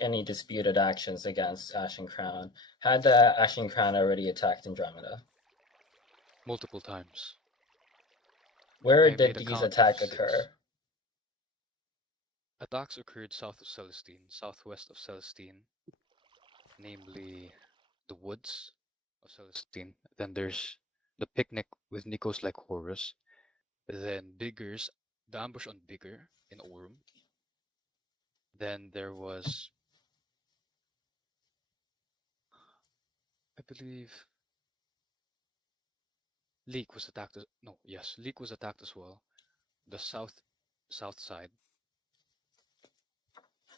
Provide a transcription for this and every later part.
any disputed actions against Ashen Crown? Had the Ashen Crown already attacked Andromeda? Multiple times. Where I did made a these count of attacks 6. occur? Attacks occurred south of Celestine, southwest of Celestine, namely the woods of Celestine. Then there's the picnic with Nikos like Horus. Then Bigger's, the ambush on Bigger in Aurum. Then there was, I believe, Leek was attacked. Leek was attacked as well. The south side.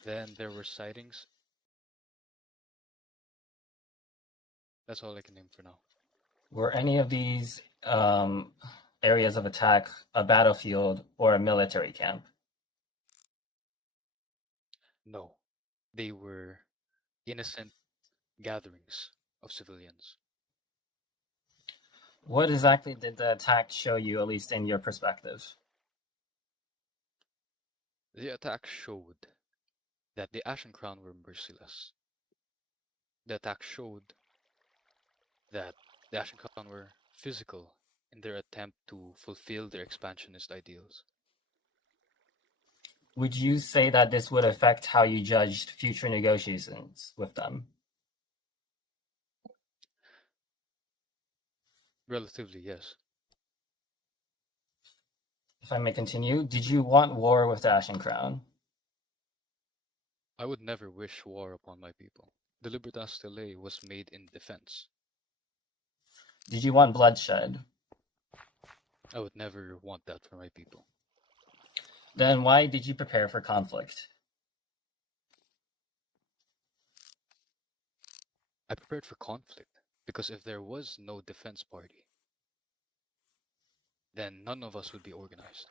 Then there were sightings. That's all I can name for now. Were any of these areas of attack a battlefield or a military camp? No, they were innocent gatherings of civilians. What exactly did the attack show you, at least in your perspective? The attack showed that the Ashen Crown were merciless. The attack showed that the Ashen Crown were physical in their attempt to fulfill their expansionist ideals. Would you say that this would affect how you judged future negotiations with them? Relatively, yes. If I may continue, did you want war with the Ashen Crown? I would never wish war upon my people. The Libertas Stelae was made in defense. Did you want bloodshed? I would never want that for my people. Then why did you prepare for conflict? I prepared for conflict because if there was no defense party, then none of us would be organized.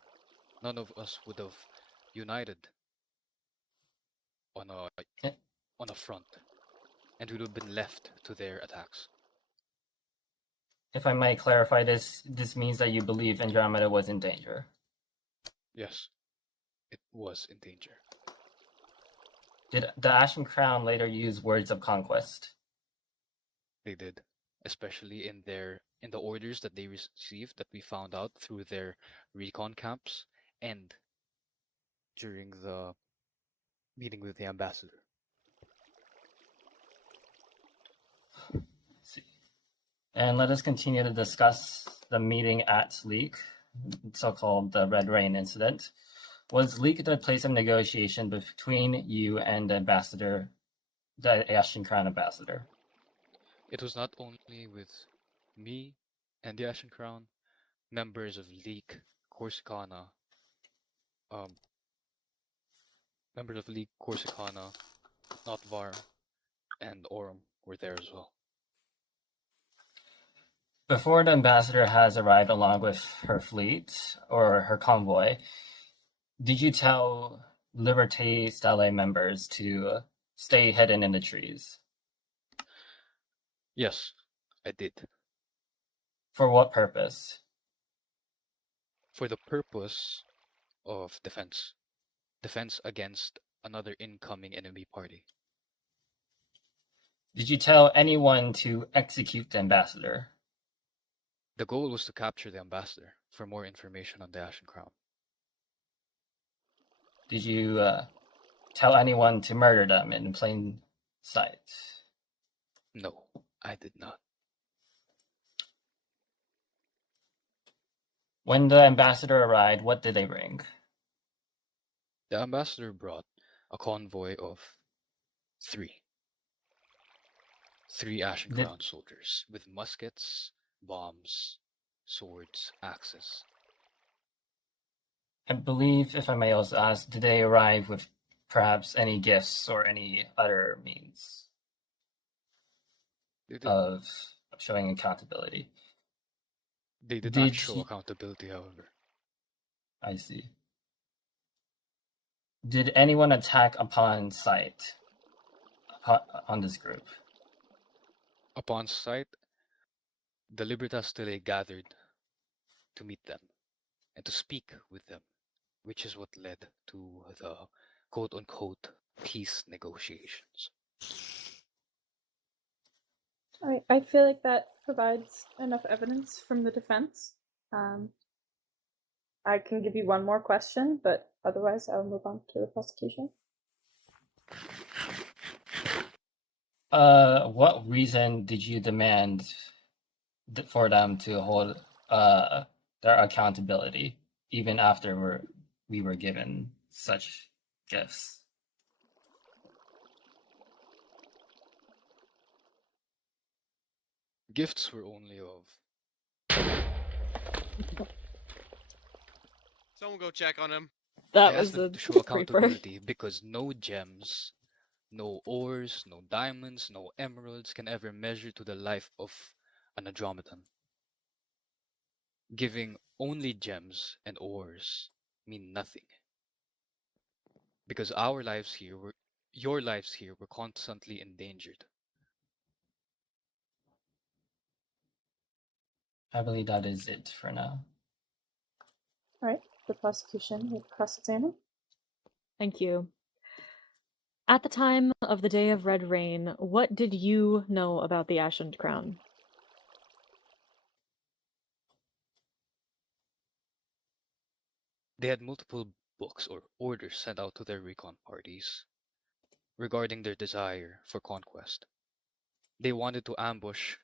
None of us would have united on a front, and we would have been left to their attacks. If I might clarify this means that you believe Andromeda was in danger. Yes, it was in danger. Did the Ashen Crown later use words of conquest? They did, especially in the orders that they received that we found out through their recon camps and during the meeting with the ambassador. And let us continue to discuss the meeting at Leak, so-called the Red Rain incident. Was Leak the place of negotiation between you and the ambassador, the Ashen Crown ambassador? It was not only with me and the Ashen Crown, members of Leak, Corsicana, Notvar, and Aurum were there as well. Before the ambassador has arrived along with her fleet or her convoy, did you tell Liberté Stelle members to stay hidden in the trees? Yes, I did. For what purpose? For the purpose of defense. Defense against another incoming enemy party. Did you tell anyone to execute the ambassador? The goal was to capture the ambassador for more information on the Ashen Crown. Did you tell anyone to murder them in plain sight? No, I did not. When the ambassador arrived, what did they bring? The ambassador brought a convoy of 3 Ashen Crown soldiers with muskets, bombs, swords, axes. I believe, if I may also ask, did they arrive with perhaps any gifts or any other means of showing accountability? They did not show accountability, however. I see. Did anyone attack upon sight on this group? Upon sight, the Libertas Stelae gathered to meet them and to speak with them, which is what led to the quote-unquote peace negotiations. I feel like that provides enough evidence from the defense. I can give you one more question, but otherwise I'll move on to the prosecution. What reason did you demand for them to hold their accountability even after we were given such gifts? Gifts were only of. Someone go check on him. That I was asked them a to show creeper. accountability because no gems, no ores, no diamonds, no emeralds can ever measure to the life of an Andromedan. Giving only gems and ores mean nothing. Because your lives here were constantly endangered. I believe that is it for now. All right, the prosecution will cross-examine. Thank you. At the time of the day of Red Rain, what did you know about the Ashened Crown? They had multiple books or orders sent out to their recon parties regarding their desire for conquest. They wanted to ambush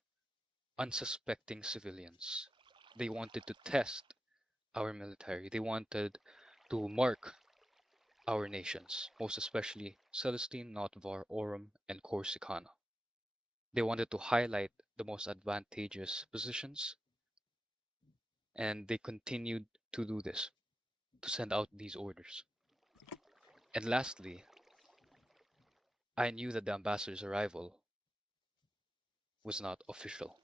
unsuspecting civilians. They wanted to test our military. They wanted to mark our nations, most especially Celestine, Notvar, Aurum, and Corsicana. They wanted to highlight the most advantageous positions, and they continued to do this, to send out these orders. And lastly, I knew that the ambassador's arrival was not official,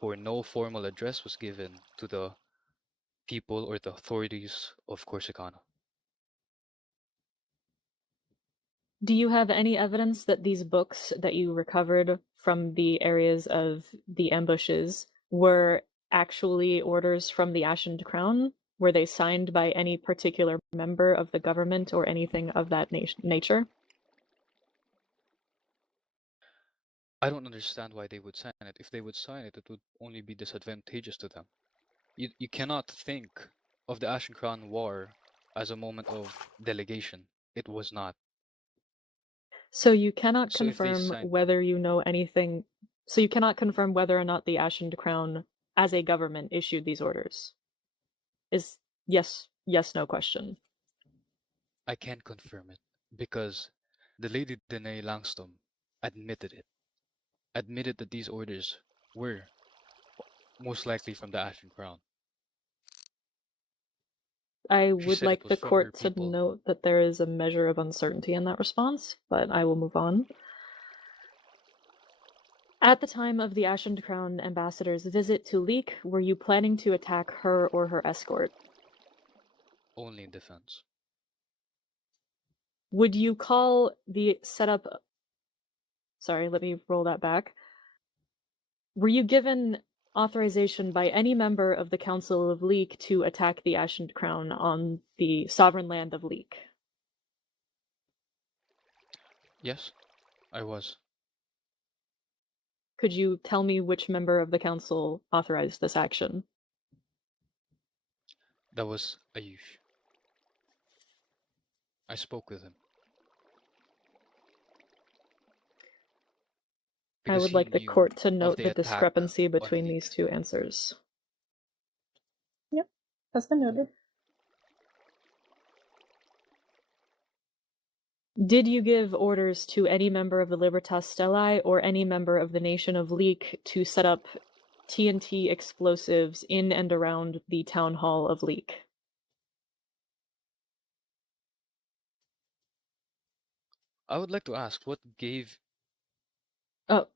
for no formal address was given to the people or the authorities of Corsicana. Do you have any evidence that these books that you recovered from the areas of the ambushes were actually orders from the Ashened Crown? Were they signed by any particular member of the government or anything of that nature? I don't understand why they would sign it. If they would sign it, it would only be disadvantageous to them. You cannot think of the Ashen Crown War as a moment of delegation. It was not. So you cannot So if they confirm signed whether you know anything. So you cannot confirm whether or not the Ashened Crown, as a government, issued these orders. Is yes, no question. I can't confirm it because the Lady Danae Langston admitted it. Admitted that these orders were most likely from the Ashen Crown. I She would said it like was the from her court to people. note that there is a measure of uncertainty in that response, but I will move on. At the time of the Ashened Crown ambassador's visit to Leek, were you planning to attack her or her escort? Only in defense. Would you call the setup... Sorry, let me roll that back. Were you given authorization by any member of the Council of Leek to attack the Ashened Crown on the sovereign land of Leek? Yes, I was. Could you tell me which member of the council authorized this action? That was Ayush. I spoke with him. I Because would he like the knew court to of note the the attack discrepancy on between Leek. these two answers. Yep, has been noted. Did you give orders to any member of the Libertas Stellae or any member of the Nation of Leek to set up TNT explosives in and around the Town Hall of Leek? I would like to ask what gave. Oh.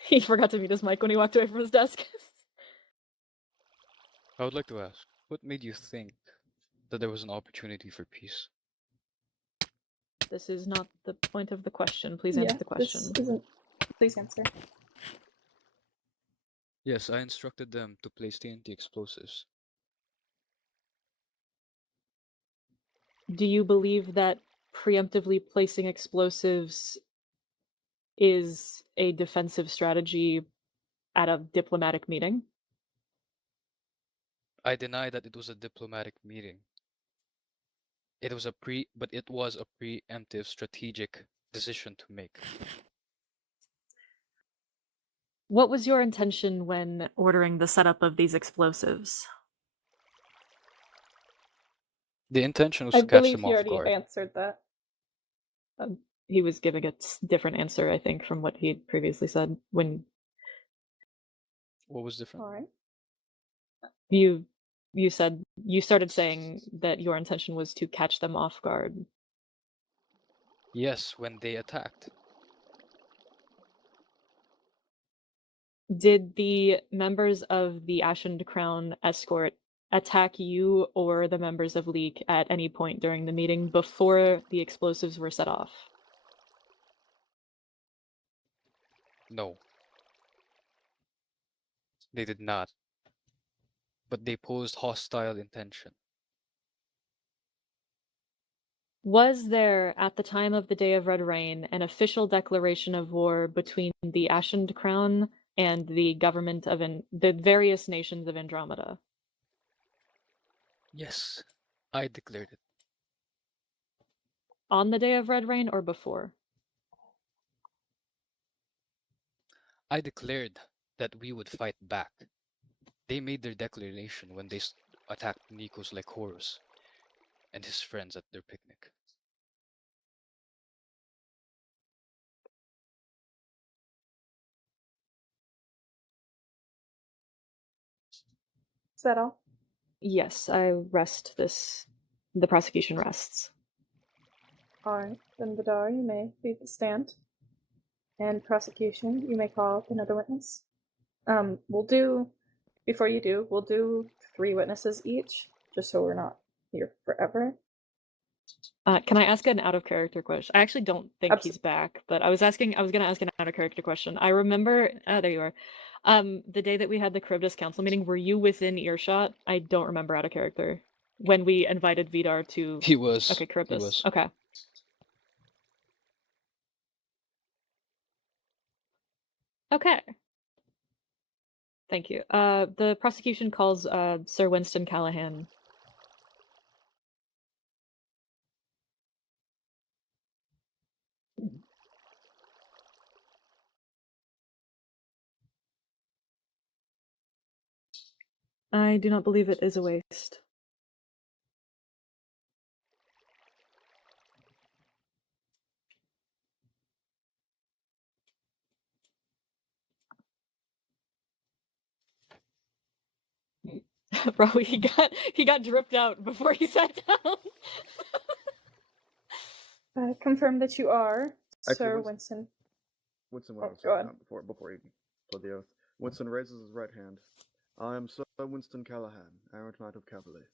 He forgot to mute his mic when he walked away from his desk. I would like to ask what made you think that there was an opportunity for peace? This is not the point of the question. Please answer the question. This isn't. Please answer. Yes, I instructed them to place TNT explosives. Do you believe that preemptively placing explosives is a defensive strategy at a diplomatic meeting? I deny that it was a diplomatic meeting. It was a preemptive strategic decision to make. What was your intention when ordering the setup of these explosives? The intention was I to catch believe them he off already guard. answered that. He was giving a different answer, I think, from what he had previously said when What was different? All right. you said you started saying that your intention was to catch them off guard. Yes, when they attacked. Did the members of the Ashened Crown escort attack you or the members of Leak at any point during the meeting before the explosives were set off? No. They did not. But they posed hostile intention. Was there, at the time of the Day of Red Rain, an official declaration of war between the Ashened Crown and the government of the various nations of Andromeda? Yes, I declared it. On the Day of Red Rain or before? I declared that we would fight back. They made their declaration when they attacked Nikos Horus and his friends at their picnic. Is that all? Yes, I rest this. The prosecution rests. All right. Then Vidarr, you may leave the stand. And prosecution, you may call up another witness. We'll do, before you do, we'll do 3 witnesses each, just so we're not here forever. Can I ask an out of character question? I actually don't think Abso- he's back, but I was gonna ask an out of character question. I remember, there you are. The day that we had the Charybdis Council meeting, were you within earshot? I don't remember out of character. When we invited Vidarr to. He was. Okay, Charybdis. He was. Okay. Okay. Thank you. The prosecution calls Sir Winston Callahan. I do not believe it is a waste. Bro, he got dripped out before he sat down. Confirm that you are Actually, Sir Winston. Winston Oh, went go upside ahead. down before he pled the oath. Winston raises his right hand. I am Sir Winston Callahan, Errant Knight of Cavalry.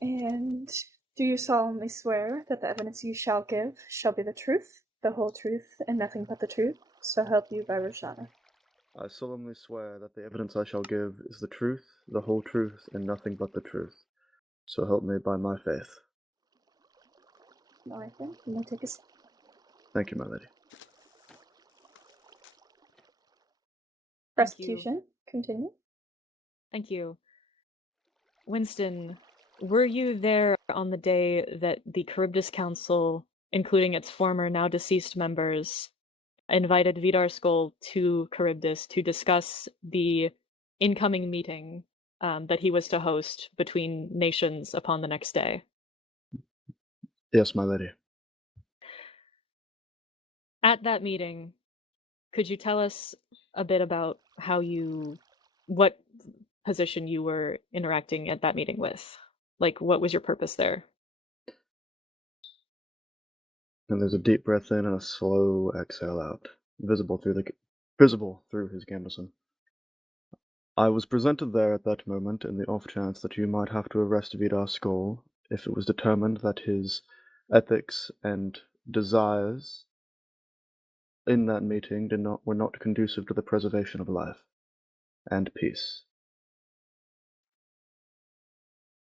And do you solemnly swear that the evidence you shall give shall be the truth, the whole truth, and nothing but the truth, so help you by Roshana? I solemnly swear that the evidence I shall give is the truth, the whole truth, and nothing but the truth. So help me by my faith. All right then, you may take a seat. Thank you, my lady. Prosecution, continue. Thank you. Winston, were you there on the day that the Charybdis Council, including its former now deceased members, invited Vidarr Skoll to Charybdis to discuss the incoming meeting that he was to host between nations upon the next day? Yes, my lady. At that meeting, could you tell us a bit about what position you were interacting at that meeting with? Like, what was your purpose there? And there's a deep breath in and a slow exhale out, visible through his gambeson. I was presented there at that moment in the off chance that you might have to arrest Vidarr Skoll if it was determined that his ethics and desires in that meeting were not conducive to the preservation of life and peace.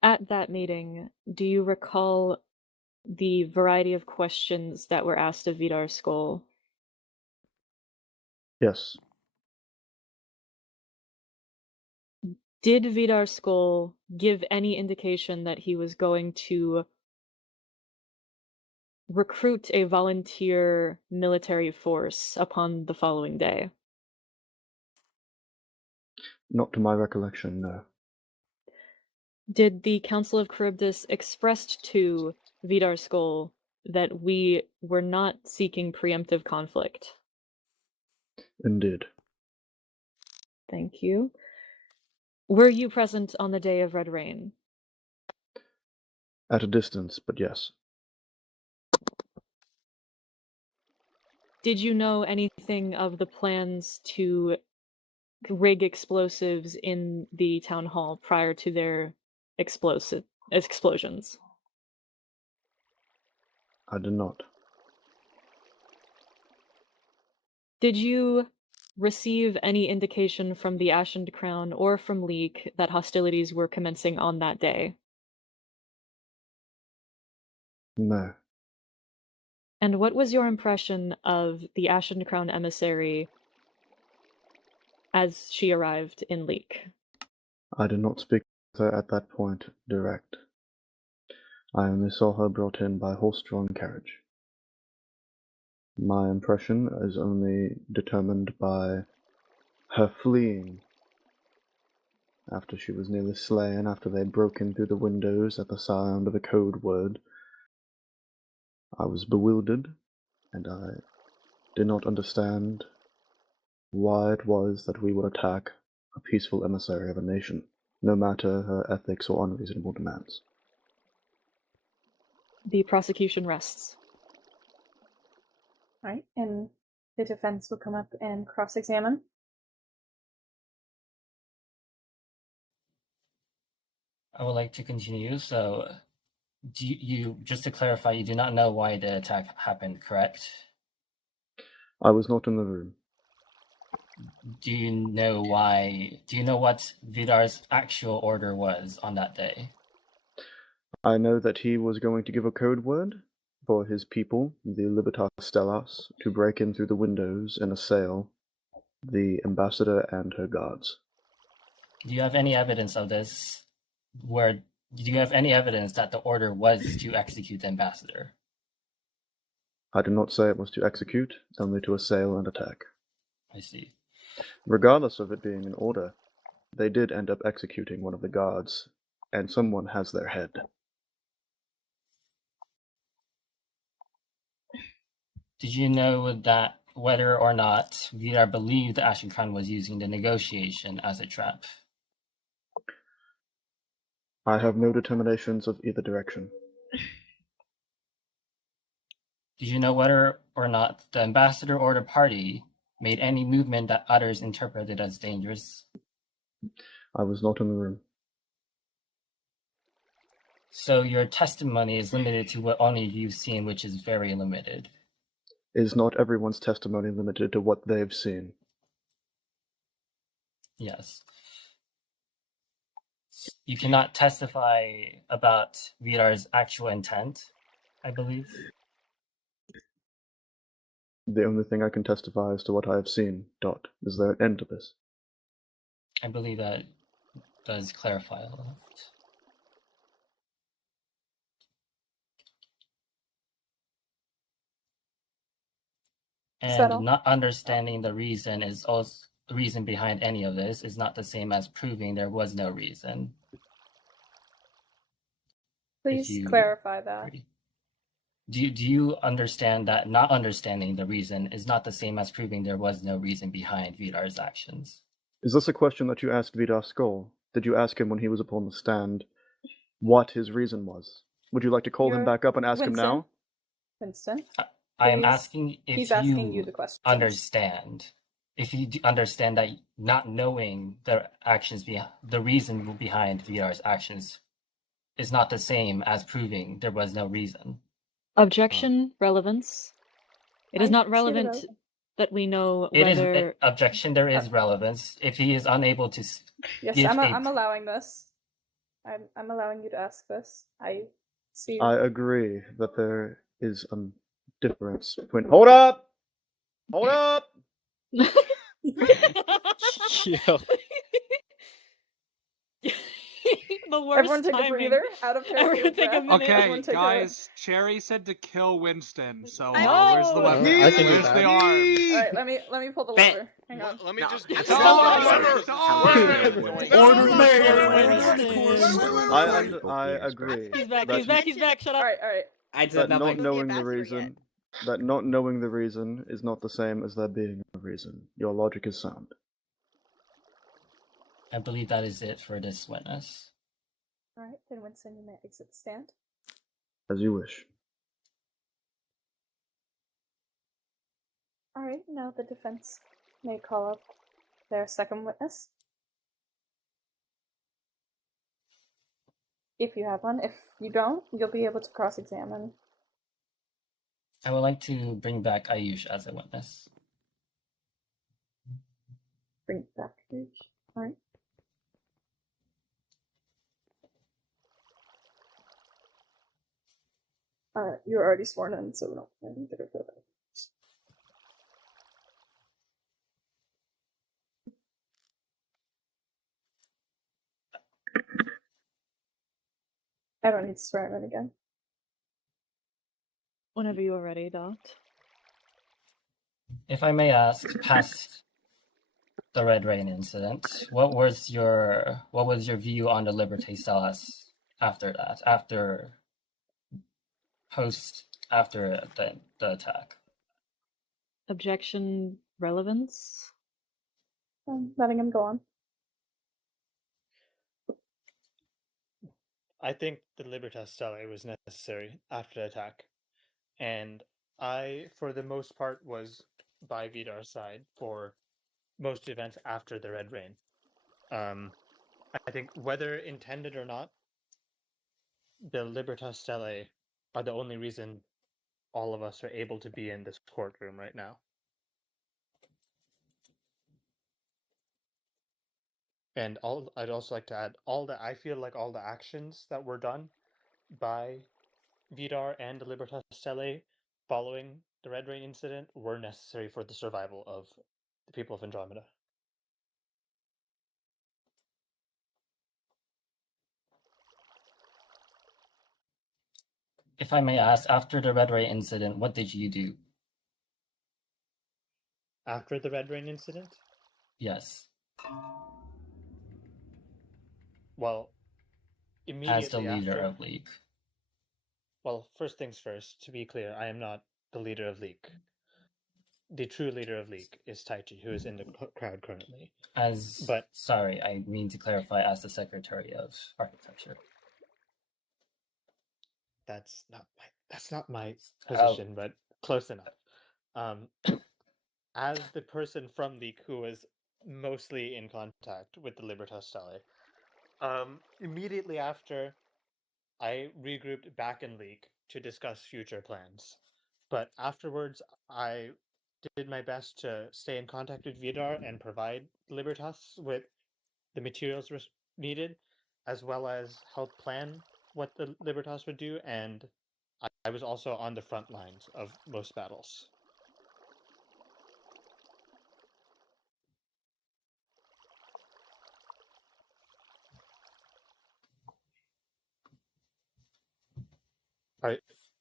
At that meeting, do you recall the variety of questions that were asked of Vidarr Skoll? Yes, Did Vidarr Skoll give any indication that he was going to recruit a volunteer military force upon the following day? not to my recollection, no. Did the Council of Charybdis expressed to Vidarr Skoll that we were not seeking preemptive conflict? Indeed. Thank you. Were you present on the day of Red Rain? At a distance, but yes. Did you know anything of the plans to rig explosives in the town hall prior to their explosions? I did not. Did you receive any indication from the Ashened Crown or from Leek that hostilities were commencing on that day? No. And what was your impression of the Ashened Crown emissary as she arrived in Leek? I did not speak with her at that point direct. I only saw her brought in by horse-drawn carriage. My impression is only determined by her fleeing after she was nearly slain, after they had broken through the windows at the sound of a code word. I was bewildered, and I did not understand why it was that we would attack a peaceful emissary of a nation, no matter her ethics or unreasonable demands. The prosecution rests. All right, and the defense will come up and cross-examine. I would like to continue. So, just to clarify, you do not know why the attack happened, correct? I was not in the room. Do you know why? Do you know what Vidar's actual order was on that day? I know that he was going to give a code word for his people, the Libertas Stellas, to break in through the windows and assail the ambassador and her guards. Do you have any evidence of this? Do you have any evidence that the order was to execute the ambassador? I did not say it was to execute, only to assail and attack. I see. Regardless of it being an order, they did end up executing one of the guards, and someone has their head. Did you know that whether or not Vidarr believed the Ashen Crown was using the negotiation as a trap? I have no determinations of either direction. Did you know whether or not the ambassador or the party made any movement that others interpreted as dangerous? I was not in the room. So your testimony is limited to what only you've seen, which is very limited. Is not everyone's testimony limited to what they've seen? Yes. You cannot testify about Vidar's actual intent, I believe. The only thing I can testify is to what I have seen. Is there an end to this? I believe that does clarify a lot. And Settle. not understanding the reason is also the reason behind any of this is not the same as proving there was no reason. Please you clarify that. agree. Do you understand that not understanding the reason is not the same as proving there was no reason behind Vidar's actions? Is this a question that you asked Vidarr Skoll? Did you ask him when he was upon the stand what his reason was? Would you like to call him back up and ask him now? Winston, I am Please. asking if he's asking you the questions. understand. If you understand that not knowing the actions the reason behind Vidar's actions is not the same as proving there was no reason. Objection, relevance. It is I not see the relevant relevance. that we know It is whether... objection. There is relevance. If he is unable to Yes, give I'm allowing this. I'm allowing you to ask this. I See, I agree that there is a difference between. Hold up! Hold up! Yeah. The worst everyone take timing. a breather. Out of character Everyone take a breath. minute. Everyone Okay, take guys, Cherry said to kill Winston, so No! where's the weapon? I can do Where's that. the arm? Alright, let me pull the Bet. lever. Hang on. Let me just. It's Come all on, over! It's all Order I agree. He's back, that, he's back, he's back, shut up. Alright. I that said not nothing. knowing the reason, that not knowing the reason is not the same as there being a reason. Your logic is sound. I believe that is it for this witness. Alright, then Winston, you may exit the stand. As you wish. Alright, now the defense may call up their second witness. If you have one. If you don't, you'll be able to cross-examine. I would like to bring back Ayush as a witness. Bring it back. Alright. You're already sworn in, so we don't need to go through that. I don't need to swear him in again. Whenever you are ready, Dot. If I may ask, past the Red Rain incident, what was your view on the Liberté Celeste after that? After the attack? Objection relevance? I'm letting him go on. I think the Libertas Stellae was necessary after the attack, and I, for the most part, was by Vidar's side for most events after the Red Rain. I think whether intended or not, the Libertas Stellae are the only reason all of us are able to be in this courtroom right now. And I'd also like to add, I feel like all the actions that were done by Vidarr and the Libertas Stellae following the Red Rain incident were necessary for the survival of the people of Andromeda. If I may ask, after the Red Rain incident, what did you do? After the Red Rain incident? Yes. Well, immediately As the leader after, of League. Well, first things first, to be clear, I am not the leader of League. The true leader of League is Taichi, who is in the crowd currently. Sorry, I mean to clarify, as the Secretary of Architecture. That's not my position, but close enough. As the person from League who was mostly in contact with the Libertas Stellae, immediately after, I regrouped back in League to discuss future plans. But afterwards, I did my best to stay in contact with Vidarr and provide Libertas with the materials needed, as well as help plan what the Libertas would do, and I was also on the front lines of most battles.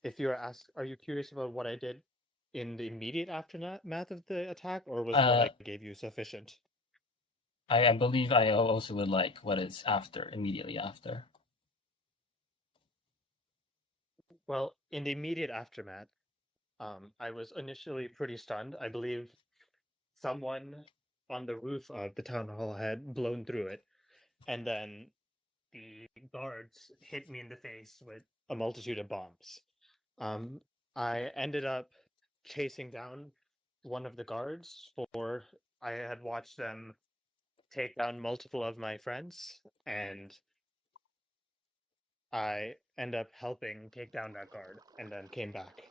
If you are asked, are you curious about what I did in the immediate aftermath of the attack, or was what I gave you sufficient? I believe I also would like what is immediately after. Well, in the immediate aftermath, I was initially pretty stunned. I believe someone on the roof of the town hall had blown through it, and then the guards hit me in the face with a multitude of bombs. I ended up chasing down one of the guards, for I had watched them take down multiple of my friends, and I ended up helping take down that guard, and then came back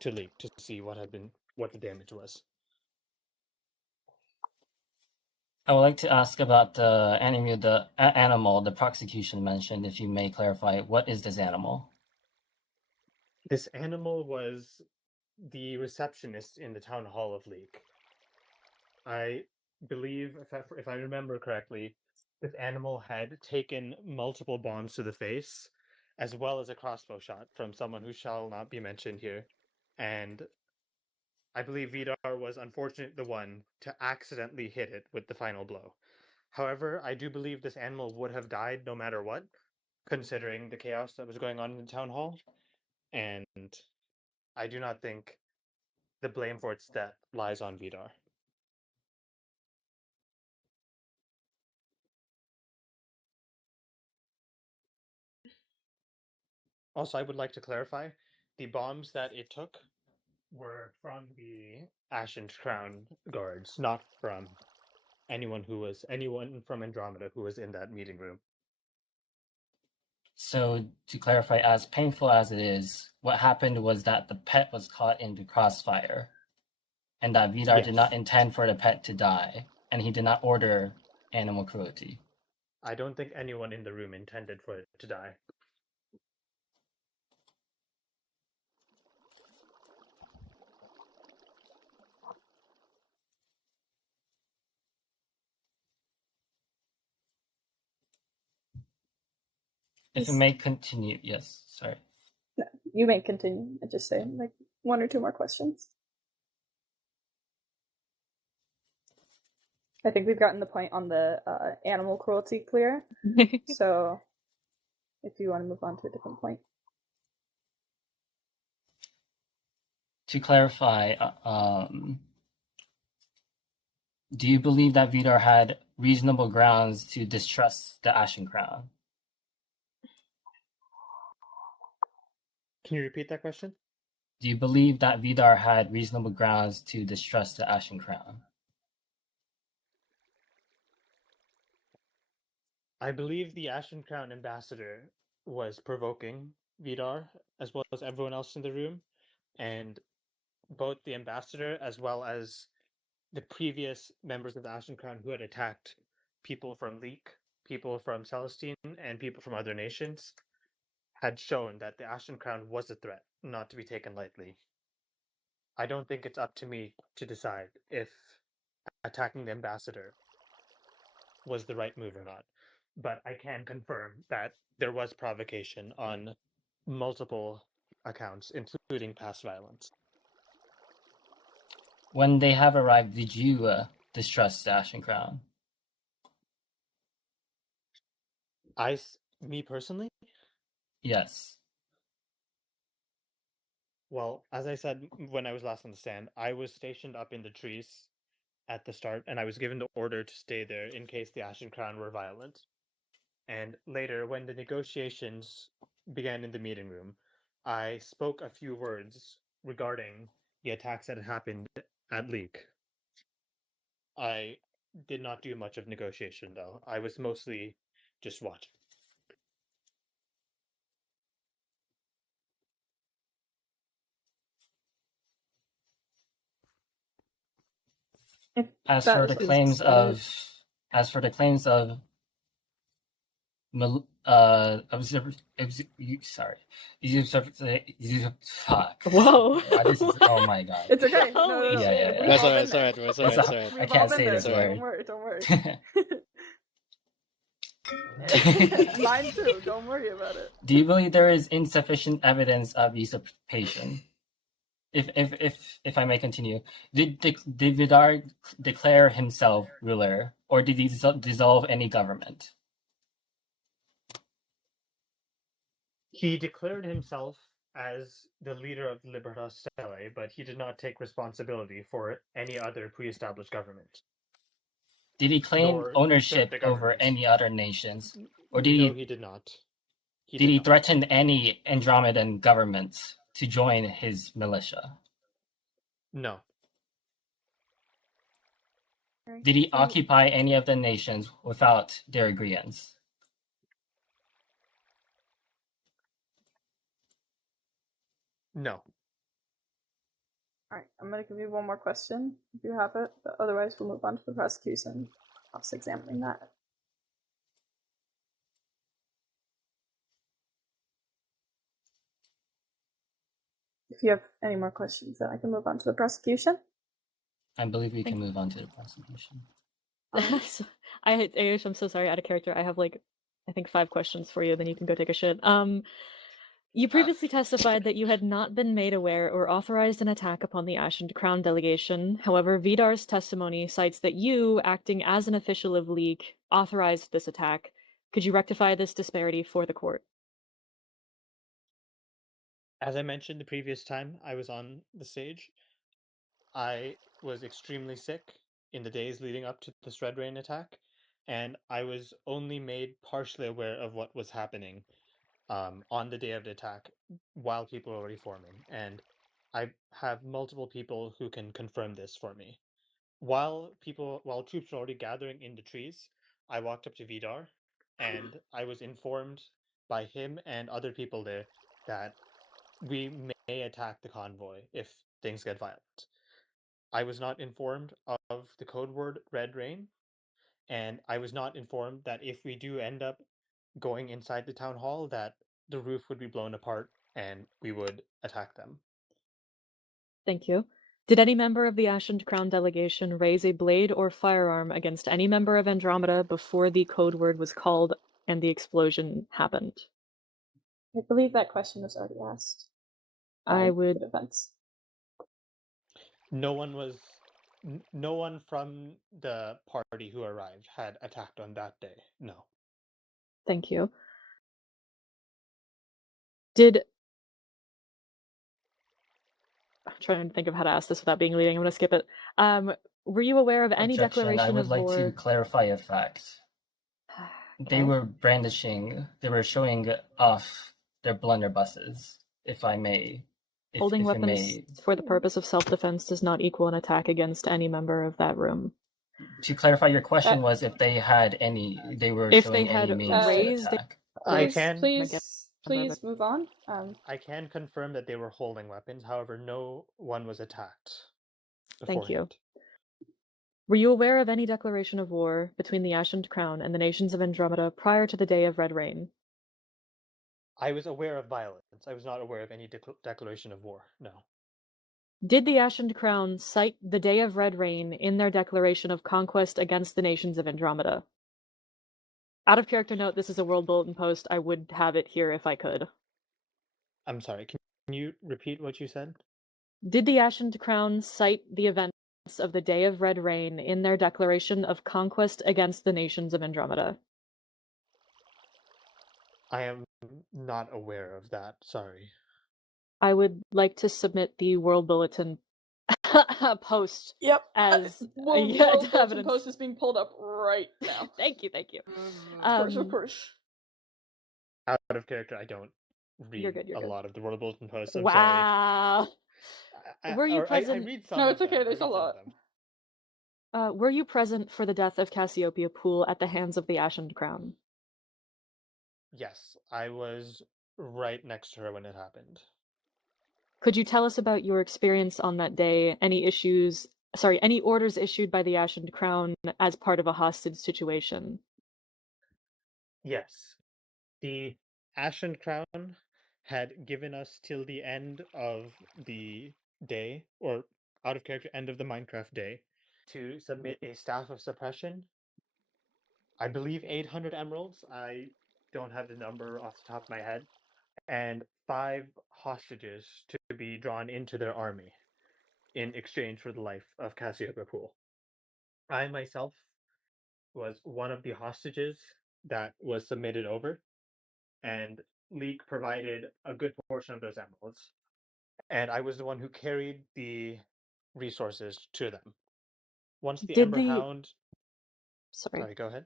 to League to see what the damage was. I would like to ask about the animal the prosecution mentioned, if you may clarify, what is this animal? This animal was the receptionist in the town hall of Leek. I believe, if I remember correctly, this animal had taken multiple bombs to the face, as well as a crossbow shot from someone who shall not be mentioned here. And I believe Vidarr was unfortunately the one to accidentally hit it with the final blow. However, I do believe this animal would have died no matter what, considering the chaos that was going on in the town hall. And I do not think the blame for its death lies on Vidarr. Also, I would like to clarify, the bombs that it took were from the Ashen Crown guards, not from anyone from Andromeda who was in that meeting room. So to clarify, as painful as it is, what happened was that the pet was caught in the crossfire, and that Vidarr did not Yes. intend for the pet to die, and he did not order animal cruelty. I don't think anyone in the room intended for it to die. If it may continue, yes, sorry. No, you may continue. I just say like 1 or 2 more questions. I think we've gotten the point on the animal cruelty clear. So if you want to move on to a different point. To clarify, do you believe that Vidarr had reasonable grounds to distrust the Ashen Crown? Can you repeat that question? Do you believe that Vidarr had reasonable grounds to distrust the Ashen Crown? I believe the Ashen Crown ambassador was provoking Vidarr as well as everyone else in the room, and both the ambassador as well as the previous members of the Ashen Crown who had attacked people from Leek, people from Celestine, and people from other nations had shown that the Ashen Crown was a threat, not to be taken lightly. I don't think it's up to me to decide if attacking the ambassador was the right move or not, but I can confirm that there was provocation on multiple accounts, including past violence. When they have arrived, did you distrust the Ashen Crown? Me personally? Yes. Well, as I said when I was last on the stand, I was stationed up in the trees at the start, and I was given the order to stay there in case the Ashen Crown were violent. And later, when the negotiations began in the meeting room, I spoke a few words regarding the attacks that had happened at Leek. I did not do much of negotiation, though. I was mostly just watching. As for the claims of fuck. Whoa. Oh my god. It's okay. Holy Yeah, yeah, yeah. We've That's all alright, been there. it's alright, it's alright. I We've can't all been say there, this so word. Don't worry. Mine too. Don't worry about it. Do you believe there is insufficient evidence of usurpation? If I may continue, did Vidarr declare himself ruler, or did he dissolve any government? He declared himself as the leader of the Libertas Stelae, but he did not take responsibility for any other pre-established government. Did he claim Nor ownership usurp the over government. any other nations, or did No, he did not. did he not. threaten any Andromedan governments to join his militia? No. Did he occupy any of the nations without their agreement? All No. right, I'm going to give you one more question if you have it, but otherwise we'll move on to the prosecution. Us examining that. if you have any more questions, then I can move on to the prosecution. I believe we can move on to the prosecution. So, Ayush, I'm so sorry, out of character. I have like, I think 5 questions for you, then you can go take a shit. You previously testified that you had not been made aware or authorized an attack upon the Ashen Crown delegation. However, Vidarr's testimony cites that you, acting as an official of League, authorized this attack. Could you rectify this disparity for the court? As I mentioned the previous time I was on the stage, I was extremely sick in the days leading up to this Red Rain attack, and I was only made partially aware of what was happening on the day of the attack while people were reforming, and I have multiple people who can confirm this for me. While troops were already gathering in the trees, I walked up to Vidarr, and I was informed by him and other people there that we may attack the convoy if things get violent. I was not informed of the code word Red Rain, and I was not informed that if we do end up going inside the town hall, that the roof would be blown apart and we would attack them. Thank you. Did any member of the Ashen Crown delegation raise a blade or firearm against any member of Andromeda before the code word was called and the explosion happened? I believe that question was already asked. I would. The defense. No one from the party who arrived had attacked on that day. No. Thank you. I'm trying to think of how to ask this without being leading. I'm going to skip it. Were you aware of any Objection. declaration I would of like war? to clarify a fact. They Okay. were brandishing, they were showing off their blunderbusses, if I may. Holding if it weapons may. for the purpose of self-defense does not equal an attack against any member of that room. To clarify, your question was if they had any, they were If showing they had any means to raised attack. Please move on. I can confirm that they were holding weapons. However, no one was attacked. Thank you. Beforehand. Were you aware of any declaration of war between the Ashen Crown and the nations of Andromeda prior to the day of Red Rain? I was aware of violence. I was not aware of any declaration of war. No. Did the Ashen Crown cite the day of Red Rain in their declaration of conquest against the nations of Andromeda? Out of character note, this is a World Bulletin post. I would have it here if I could. I'm sorry. Can you repeat what you said? Did the Ashen Crown cite the events of the Day of Red Rain in their declaration of conquest against the nations of Andromeda? I am not aware of that. Sorry. I would like to submit the World Bulletin post. Yep. As World Bulletin post is being pulled up right now. Thank you. Of course. Out of character, I don't read You're good. a lot of the World Bulletin posts. I'm wow. sorry. Were you present? I read some. No, of it's them. okay. I There's a read some of lot. them. Were you present for the death of Cassiopeia Poole at the hands of the Ashen Crown? Yes, I was right next to her when it happened. Could you tell us about your experience on that day? Any orders issued by the Ashen Crown as part of a hostage situation? Yes. The Ashen Crown had given us till the end of the day, or out of character, end of the Minecraft day, to submit a staff of suppression. I believe 800 emeralds. I don't have the number off the top of my head. And 5 hostages to be drawn into their army in exchange for the life of Cassiopeia Poole. I myself was one of the hostages that was submitted over, and Leak provided a good portion of those emeralds, and I was the one who carried the resources to them. Once the Ember Hound... Sorry, go ahead.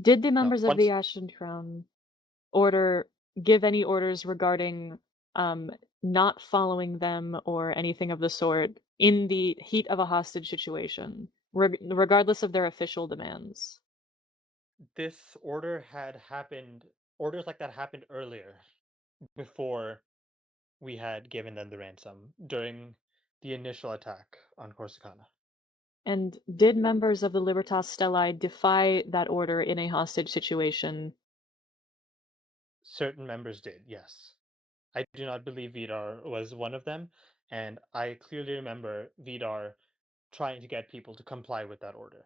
Did the members of the Ashen Crown give any orders regarding not following them or anything of the sort in the heat of a hostage situation, regardless of their official demands? This order had happened, orders like that happened earlier, before we had given them the ransom, during the initial attack on Corsicana. And did members of the Libertas Stellae defy that order in a hostage situation? Certain members did, yes. I do not believe Vidarr was one of them, and I clearly remember Vidarr trying to get people to comply with that order.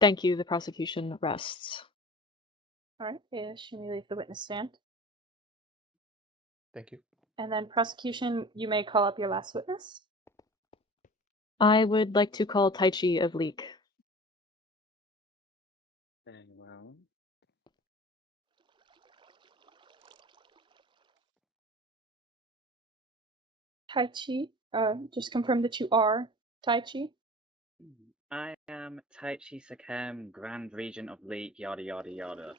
Thank you. The prosecution rests. All right, Ish, you may leave the witness stand. Thank you. And then prosecution, you may call up your last witness. I would like to call Taichi of Leek. Very well. Taichi, just confirm that you are Taichi. I am Taichi Sakem, Grand Regent of Leek, yada yada yada.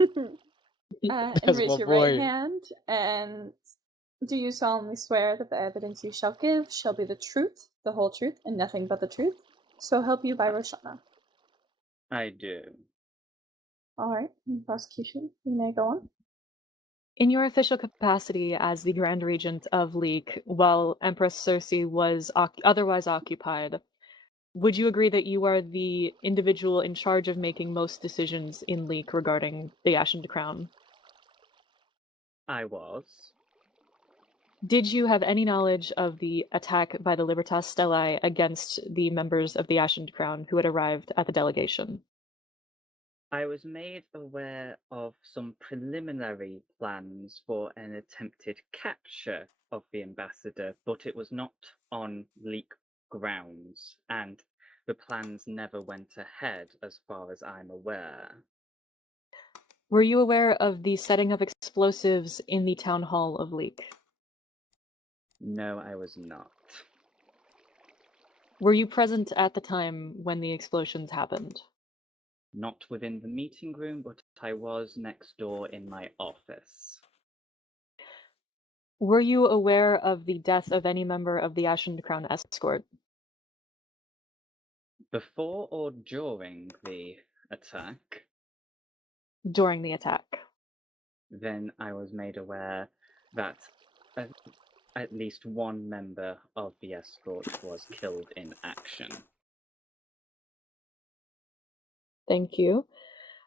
And That's raise my your boy. right hand. And do you solemnly swear that the evidence you shall give shall be the truth, the whole truth, and nothing but the truth? So help you by Roshana. I do. All right, prosecution, you may go on. In your official capacity as the Grand Regent of Leek, while Empress Cersei was otherwise occupied, would you agree that you are the individual in charge of making most decisions in Leek regarding the Ashen Crown? I was. Did you have any knowledge of the attack by the Libertas Stellae against the members of the Ashen Crown who had arrived at the delegation? I was made aware of some preliminary plans for an attempted capture of the ambassador, but it was not on Leek grounds, and the plans never went ahead as far as I'm aware. Were you aware of the setting of explosives in the town hall of Leek? No, I was not. Were you present at the time when the explosions happened? Not within the meeting room, but I was next door in my office. Were you aware of the death of any member of the Ashen Crown escort? Before or during the attack, During the attack? then I was made aware that at least one member of the escort was killed in action. Thank you.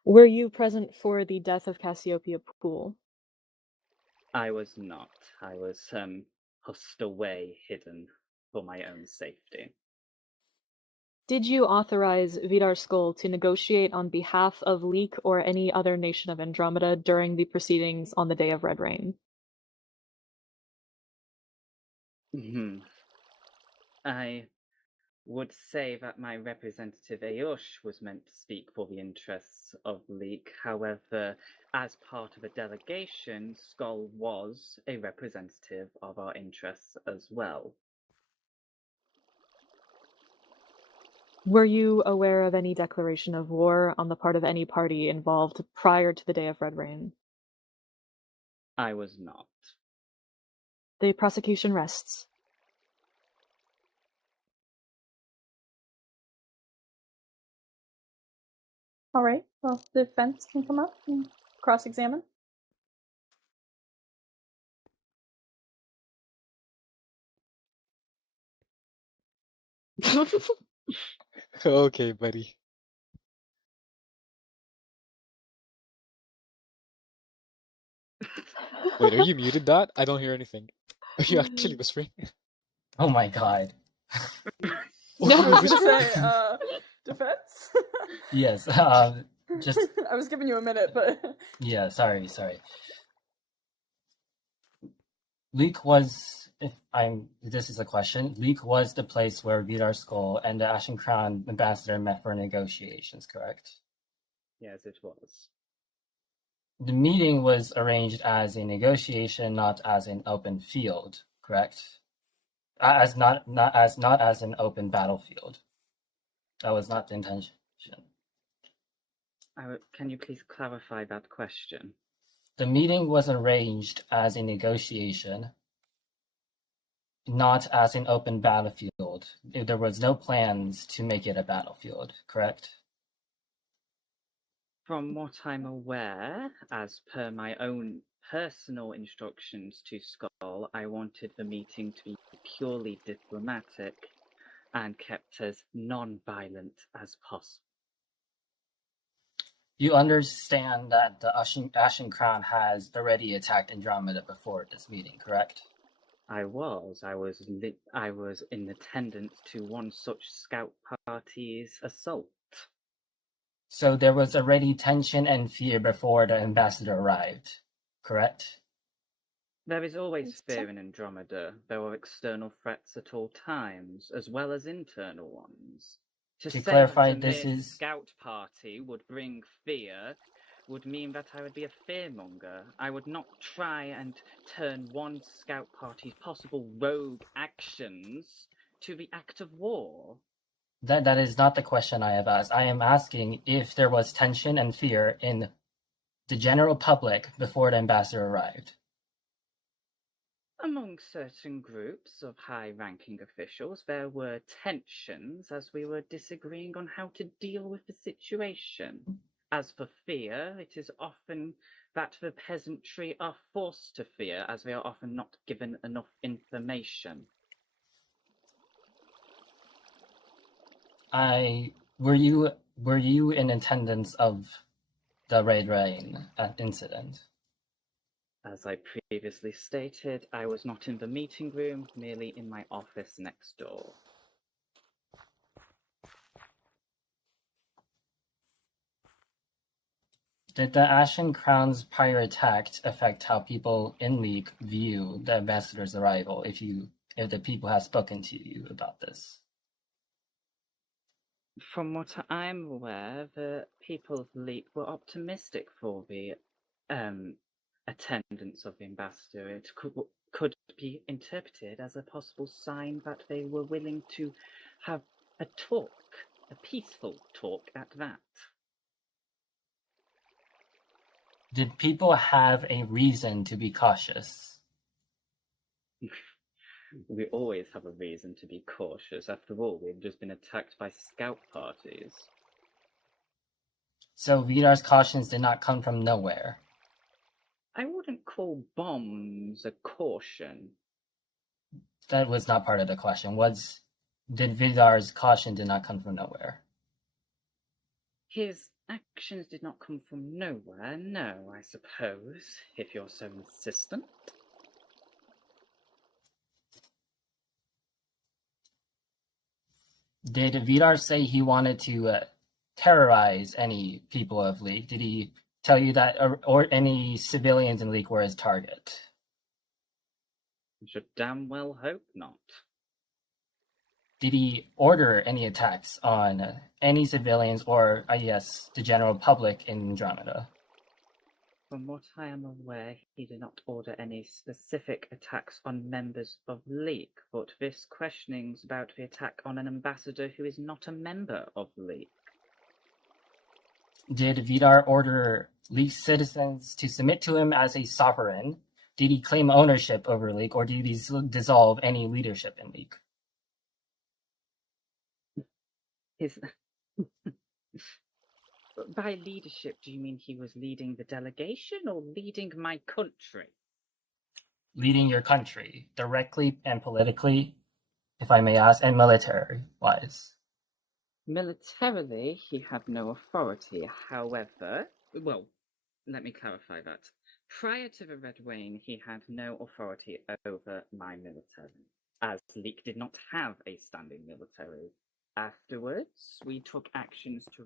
Were you present for the death of Cassiopeia Poole? I was not. I was husked away, hidden for my own safety. Did you authorize Vidarr Skoll to negotiate on behalf of Leek or any other nation of Andromeda during the proceedings on the day of Red Rain? I would say that my representative Ayush was meant to speak for the interests of Leek. However, as part of a delegation, Skoll was a representative of our interests as well. Were you aware of any declaration of war on the part of any party involved prior to the day of Red Rain? I was not. The prosecution rests. All right, well, the defense can come up and cross-examine. Okay, buddy. Wait, are you muted, Dot? I don't hear anything. Are you actually whispering? Oh my god. What I are you was whispering? gonna say, defense? Yes, just I was giving you a minute, but... yeah, sorry. Leek was, this is a question. Leek was the place where Vidarr Skoll and the Ashen Crown ambassador met for negotiations, correct? Yes, it was. The meeting was arranged as a negotiation, not as an open field, correct? As not as an open battlefield. That was not the intention. Can you please clarify that question? The meeting was arranged as a negotiation, not as an open battlefield. There was no plans to make it a battlefield, correct? From what I'm aware, as per my own personal instructions to Skoll, I wanted the meeting to be purely diplomatic and kept as non-violent as possible. You understand that the Ashen Crown has already attacked Andromeda before this meeting, correct? I was in attendance to one such scout party's assault. So there was already tension and fear before the ambassador arrived, correct? There is always Yes, fear sir. in Andromeda. There are external threats at all times, as well as internal ones. To To say clarify, that a this mere is scout party would bring fear would mean that I would be a fearmonger. I would not try and turn one scout party's possible rogue actions to the act of war. that is not the question I have asked. I am asking if there was tension and fear in the general public before the ambassador arrived. Among certain groups of high-ranking officials, there were tensions as we were disagreeing on how to deal with the situation. As for fear, it is often that the peasantry are forced to fear, as they are often not given enough information. Were you in attendance of the Red Rain incident? As I previously stated, I was not in the meeting room, merely in my office next door. Did the Ashen Crown's prior attack affect how people in League view the ambassador's arrival? If the people have spoken to you about this, From what I'm aware, the people of Leap were optimistic for the attendance of the ambassador. It could be interpreted as a possible sign that they were willing to have a talk, a peaceful talk at that. did people have a reason to be cautious? We always have a reason to be cautious. After all, we've just been attacked by scout parties. So Vidar's cautions did not come from nowhere. I wouldn't call bombs a caution. That was not part of the question. Did Vidar's caution did not come from nowhere? His actions did not come from nowhere, no, I suppose, if you're so insistent. Did Vidar say he wanted to terrorize any people of League? Did he tell you that, or any civilians in League were his target? I should damn well hope not. Did he order any attacks on any civilians or, I guess, the general public in Andromeda? From what I am aware, he did not order any specific attacks on members of League, but this questioning's about the attack on an ambassador who is not a member of League. Did Vidar order League citizens to submit to him as a sovereign? Did he claim ownership over League, or did he dissolve any leadership in League? By leadership, do you mean he was leading the delegation or leading my country? Leading your country, directly and politically, if I may ask, and military-wise. Militarily, he had no authority. However, well, let me clarify that. Prior to the Red Rain, he had no authority over my military, as Leek did not have a standing military. Afterwards, we took actions to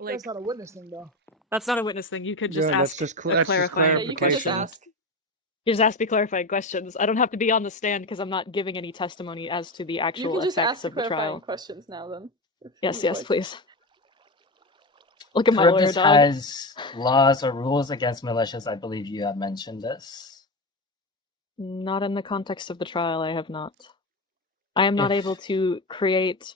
Like, That's not a witness thing, though. that's not a witness thing. You could just Yeah, ask that's just a clarifying. Yeah, you can just clarification. ask. You just ask me clarifying questions. I don't have to be on the stand because I'm not giving any testimony as to the You actual can just effects ask the of the clarifying trial. questions now, then. if Yes, you'd yes, like. please. Look at my lawyer, Charybdis dog. has laws or rules against militias. I believe you have mentioned this. Not in the context of the trial, I have not. I am not If- able to create.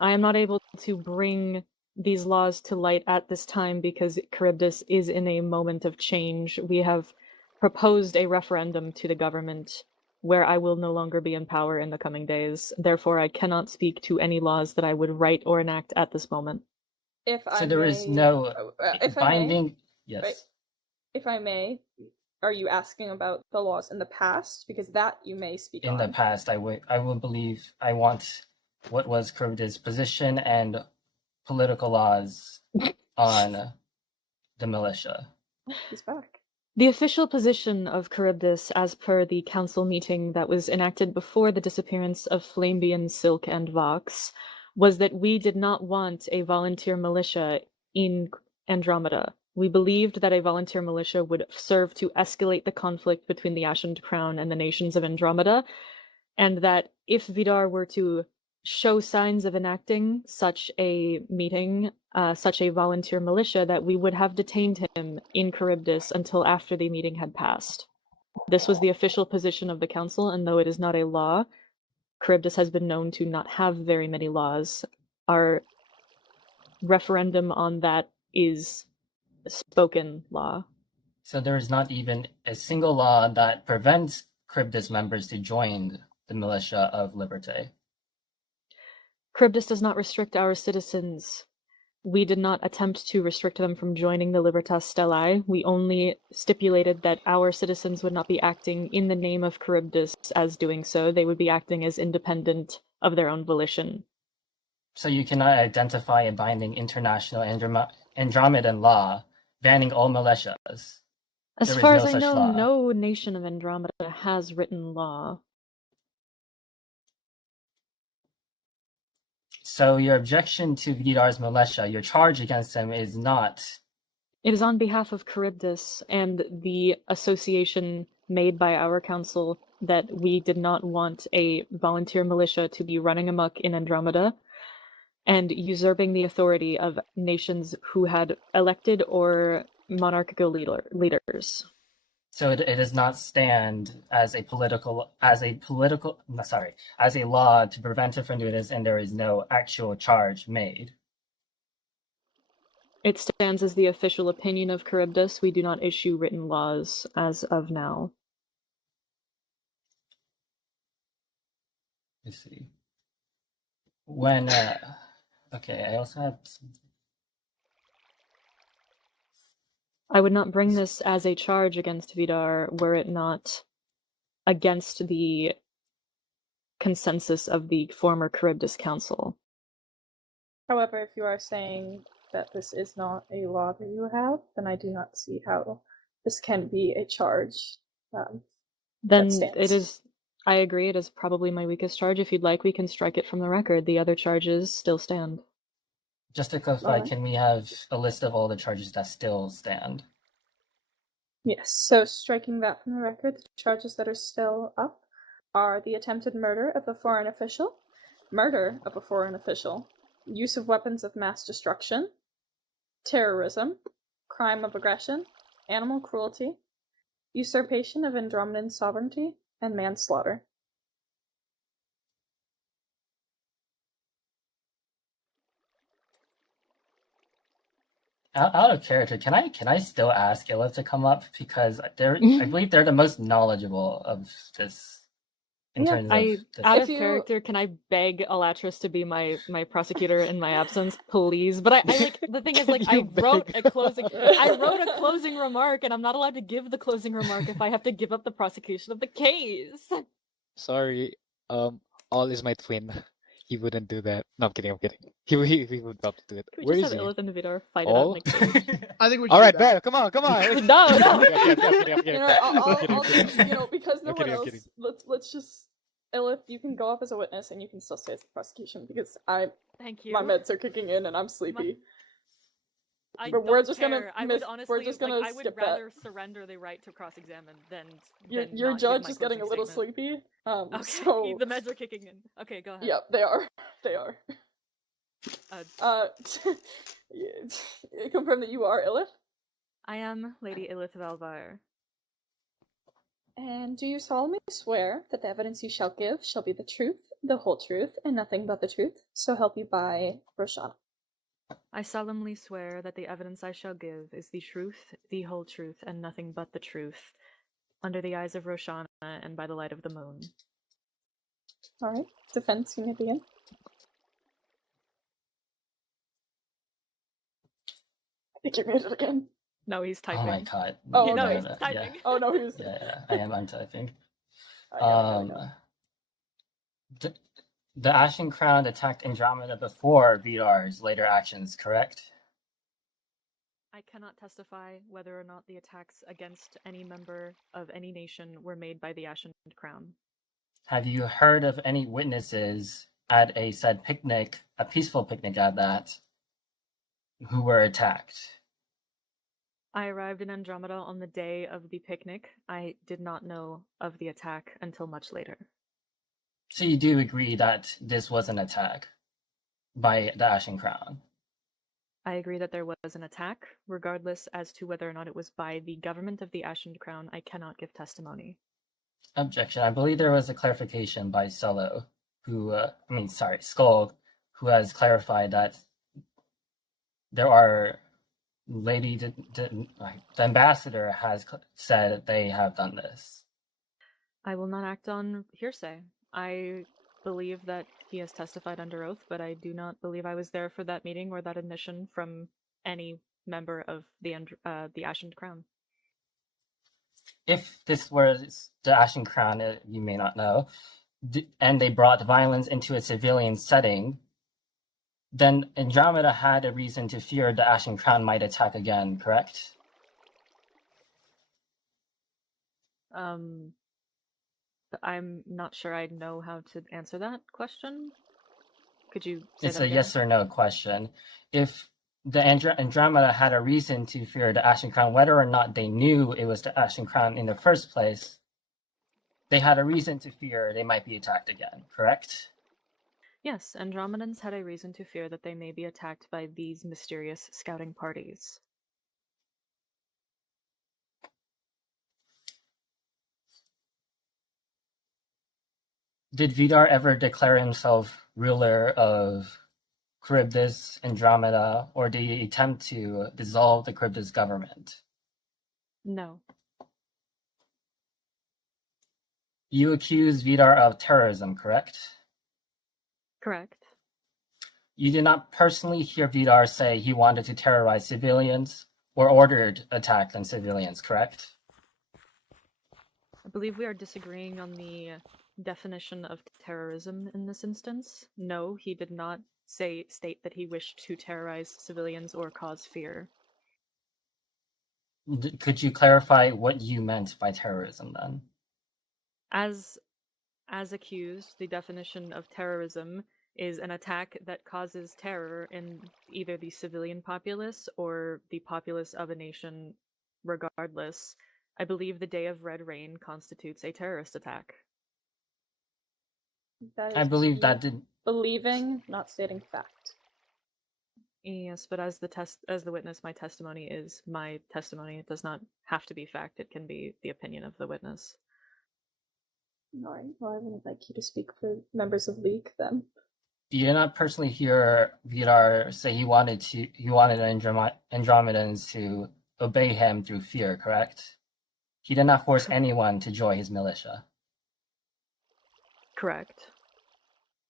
I am not able to bring these laws to light at this time because Charybdis is in a moment of change. We have proposed a referendum to the government where I will no longer be in power in the coming days. Therefore, I cannot speak to any laws that I would write or enact at this moment. If I So there may, is no if I may, binding. Yes. right. If I may, are you asking about the laws in the past? Because that you may speak In on. the past, I would believe I want what was Charybdis' position and political laws on the militia. He's back. The official position of Charybdis, as per the council meeting that was enacted before the disappearance of Flambian, Silk, and Vox, was that we did not want a volunteer militia in Andromeda. We believed that a volunteer militia would serve to escalate the conflict between the Ashen Crown and the nations of Andromeda, and that if Vidarr were to show signs of enacting such a meeting, such a volunteer militia, that we would have detained him in Charybdis until after the meeting had passed. This was the official position of the council, and though it is not a law, Charybdis has been known to not have very many laws. Our referendum on that is spoken law. So there is not even a single law that prevents Charybdis members to join the militia of Liberté. Charybdis does not restrict our citizens. We did not attempt to restrict them from joining the Libertas Stellae. We only stipulated that our citizens would not be acting in the name of Charybdis as doing so. They would be acting as independent of their own volition. So you cannot identify a binding international Andromedan law banning all militias. As There is far no as I such know, law. no nation of Andromeda has written law. So your objection to Vidarr's militia, your charge against him is not. It is on behalf of Charybdis and the association made by our council that we did not want a volunteer militia to be running amok in Andromeda and usurping the authority of nations who had elected or monarchical leaders. So it does not stand as a law to prevent it from doing this, and there is no actual charge made. It stands as the official opinion of Charybdis. We do not issue written laws as of now. Let's see. When okay, I also have. I would not bring this as a charge against Vidarr were it not against the consensus of the former Charybdis Council. However, if you are saying that this is not a law that you have, then I do not see how this can be a charge. Then stands. it is. I agree. It is probably my weakest charge. If you'd like, we can strike it from the record. The other charges still stand. Just to clarify, Alright. can we have a list of all the charges that still stand? Yes, so striking that from the record, the charges that are still up are the attempted murder of a foreign official, murder of a foreign official, use of weapons of mass destruction, terrorism, crime of aggression, animal cruelty, usurpation of Andromedan sovereignty, and manslaughter. Out of character, can I still ask Illa to come up, because I believe they're the most knowledgeable of this in terms of this. Out of If you- character, can I beg Alatris to be my prosecutor in my absence, please? But I like the thing is, like, I wrote a closing remark, and I'm not allowed to give the closing remark if I have to give up the prosecution of the case. Sorry, all is my twin. He wouldn't do that. No, I'm kidding. He would love to do it. Can we Where just is have he? Illith and Vidarr fight All? it out in the cage? I think we should All right, do that. bet. Come on. No. I'm kidding. You know, I'll because no I'm one kidding, I'm else. kidding. Let's just Illith, you can go up as a witness, and you can still stay as the prosecution because Thank you. my meds are kicking in and I'm sleepy. I But we're don't just gonna care. I miss- would we're honestly, just like, gonna I would skip that. rather surrender the right to cross-examine than Your not give judge my is getting a closing little statement. sleepy. Okay, So the meds are kicking in. Okay, go ahead. yep, they are. They are. Uh, Confirm that you are Illith. I am Lady Illith of Alvar. And do you solemnly swear that the evidence you shall give shall be the truth, the whole truth, and nothing but the truth? So help you by Roshana. I solemnly swear that the evidence I shall give is the truth, the whole truth, and nothing but the truth, under the eyes of Roshana and by the light of the moon. Alright. Defense, you may begin. I think you're muted again. No, he's Oh typing. my god. Oh, You know okay. he's typing. Oh no, he was. Yeah, I am untyping. There we go. The Ashen Crown attacked Andromeda before Vidar's later actions, correct? I cannot testify whether or not the attacks against any member of any nation were made by the Ashen Crown. Have you heard of any witnesses at a said picnic, a peaceful picnic at that, who were attacked? I arrived in Andromeda on the day of the picnic. I did not know of the attack until much later. So you do agree that this was an attack by the Ashen Crown? I agree that there was an attack. Regardless as to whether or not it was by the government of the Ashen Crown, I cannot give testimony. Objection. I believe there was a clarification by Solo, Skoll, who has clarified that there are the ambassador has said that they have done this. I will not act on hearsay. I believe that he has testified under oath, but I do not believe I was there for that meeting or that admission from any member of the Ashen Crown. If this was the Ashen Crown, you may not know, and they brought violence into a civilian setting, then Andromeda had a reason to fear the Ashen Crown might attack again, correct? I'm not sure I know how to answer that question. Could you say It's that a again? yes or no question. If the Andromeda had a reason to fear the Ashen Crown, whether or not they knew it was the Ashen Crown in the first place, they had a reason to fear they might be attacked again, correct? Yes, Andromedans had a reason to fear that they may be attacked by these mysterious scouting parties. Did Vidarr ever declare himself ruler of Charybdis, Andromeda, or did he attempt to dissolve the Charybdis government? No. You accuse Vidarr of terrorism, correct? Correct. You did not personally hear Vidarr say he wanted to terrorize civilians or ordered attack on civilians, correct? I believe we are disagreeing on the definition of terrorism in this instance. No, he did not state that he wished to terrorize civilians or cause fear. Could you clarify what you meant by terrorism then? As accused, the definition of terrorism is an attack that causes terror in either the civilian populace or the populace of a nation regardless. I believe the Day of Red Rain constitutes a terrorist attack. That is I believe that did. believing, not stating fact. Yes, but as the witness, my testimony is my testimony. It does not have to be fact. It can be the opinion of the witness. Alright, well I wouldn't like you to speak for members of League then. You did not personally hear Vidarr say he wanted Andromedans to obey him through fear, correct? He did not force anyone to join his militia. Correct.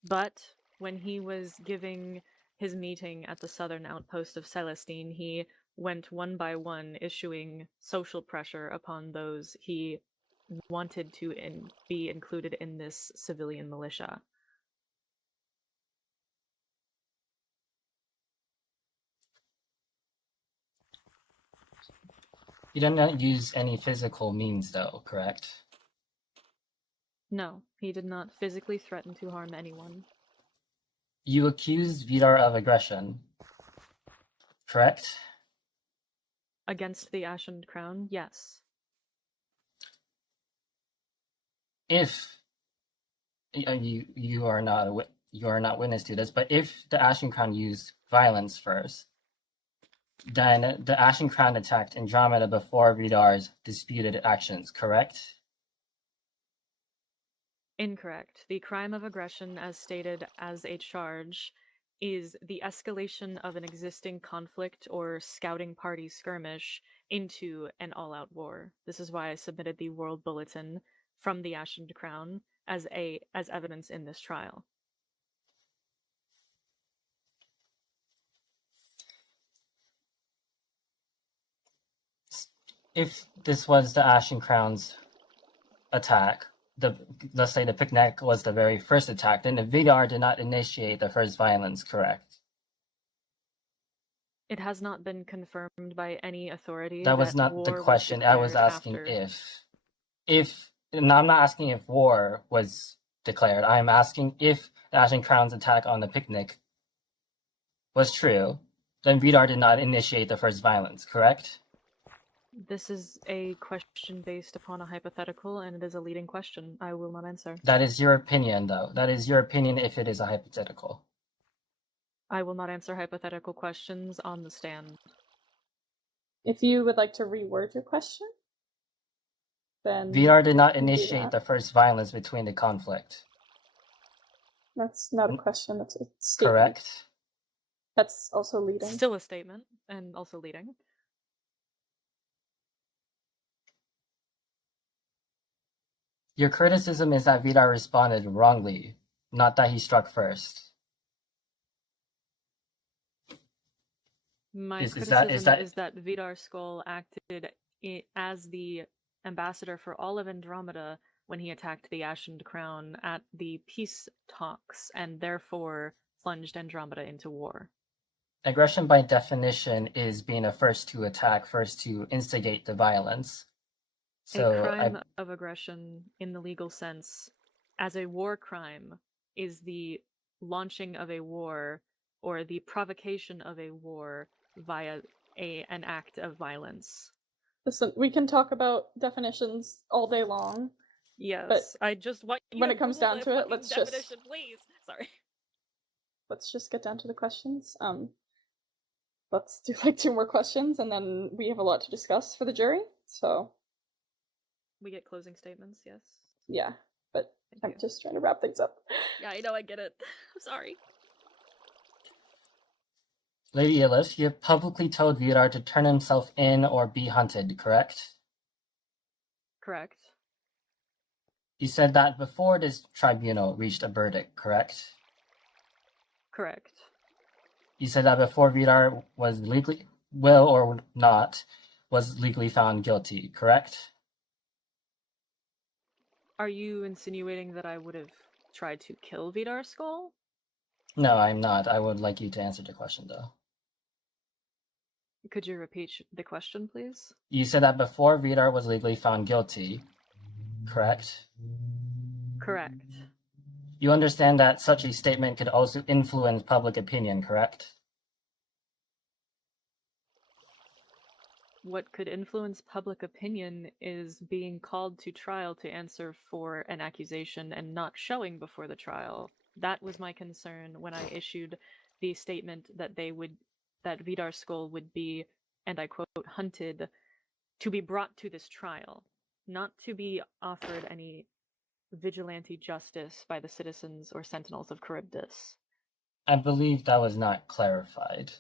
But when he was giving his meeting at the southern outpost of Celestine, he went one by one issuing social pressure upon those he wanted to be included in this civilian militia. He did not use any physical means, though, correct? No, he did not physically threaten to harm anyone. You accused Vidarr of aggression, correct? Against the Ashen Crown, yes. If you are not you are not witness to this, but if the Ashen Crown used violence first, then the Ashen Crown attacked Andromeda before Vidarr's disputed actions, correct? Incorrect. The crime of aggression, as stated as a charge, is the escalation of an existing conflict or scouting party skirmish into an all-out war. This is why I submitted the World Bulletin from the Ashen Crown as evidence in this trial. If this was the Ashen Crown's attack, let's say the picnic was the very first attack, then the Vidarr did not initiate the first violence, correct? It has not been confirmed by any authority That was not the war question. I was declared asking after. if, and I'm not asking if war was declared. I'm asking if the Ashen Crown's attack on the picnic was true, then Vidarr did not initiate the first violence, correct? This is a question based upon a hypothetical, and it is a leading question. I will not answer. That is your opinion, though. That is your opinion if it is a hypothetical. I will not answer hypothetical questions on the stand. If you would like to reword your question, then Vidarr did not you can do initiate that. the first violence between the conflict, That's not a question, that's a statement. correct? That's also leading. Still a statement, and also leading. Your criticism is that Vidarr responded wrongly, not that he struck first. My Is criticism that- is that Vidarr Skoll acted as the ambassador for all of Andromeda when he attacked the Ashen Crown at the peace talks, and therefore plunged Andromeda into war. Aggression by definition is being a first to attack, first to instigate the violence. So A crime of aggression, in the legal sense, as a war crime, is the launching of a war or the provocation of a war via an act of violence. Listen, we can talk about definitions all day long. Yes, I just want you when to it comes Google down the to it, fucking let's definition, please. Sorry. Let's just get down to the questions. Let's do like 2 more questions, and then we have a lot to discuss for the jury. So We get closing statements, yes. yeah, but Thank I'm you. just trying to wrap things up. Yeah, I know, I get it. I'm sorry. Lady Illis, you have publicly told Vidarr to turn himself in or be hunted, correct? Correct. You said that before this tribunal reached a verdict, correct? Correct. You said that before Vidarr was legally, will or not, was legally found guilty, correct? Are you insinuating that I would have tried to kill Vidarr Skoll? No, I'm not. I would like you to answer the question, though. Could you repeat the question, please? You said that before Vidarr was legally found guilty, correct? Correct. You understand that such a statement could also influence public opinion, correct? What could influence public opinion is being called to trial to answer for an accusation and not showing before the trial. That was my concern when I issued the statement that that Vidarr Skoll would be, and I quote, hunted to be brought to this trial, not to be offered any vigilante justice by the citizens or sentinels of Charybdis. I believe that was not clarified.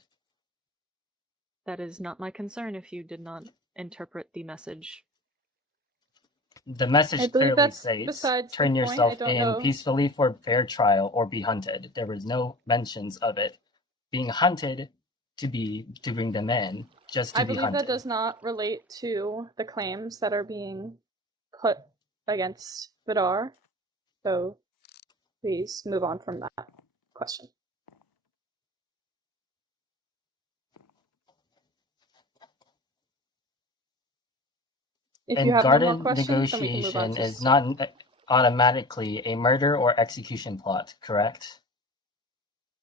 That is not my concern if you did not interpret the message. The I message believe clearly that's states, besides the turn point. yourself I don't in know. peacefully for fair trial or be hunted. There was no mentions of it being hunted to bring them in, just to I be believe hunted. that does not relate to the claims that are being put against Vidarr. So please move on from that question. If you And have no more guarded questions, then we can move on negotiation to is not automatically a murder or execution plot, correct?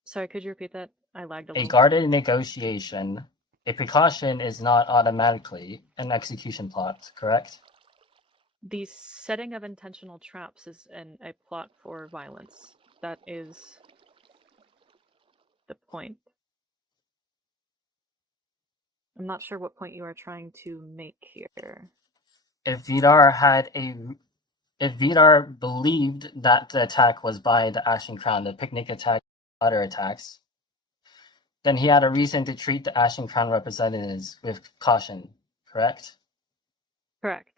Sorry, could you repeat that? I lagged a A little. guarded negotiation A precaution is not automatically an execution plot, correct? The setting of intentional traps is a plot for violence. That is the point. I'm not sure what point you are trying to make here. If Vidarr believed that the attack was by the Ashen Crown, the picnic attack, other attacks, then he had a reason to treat the Ashen Crown representatives with caution, correct? Correct.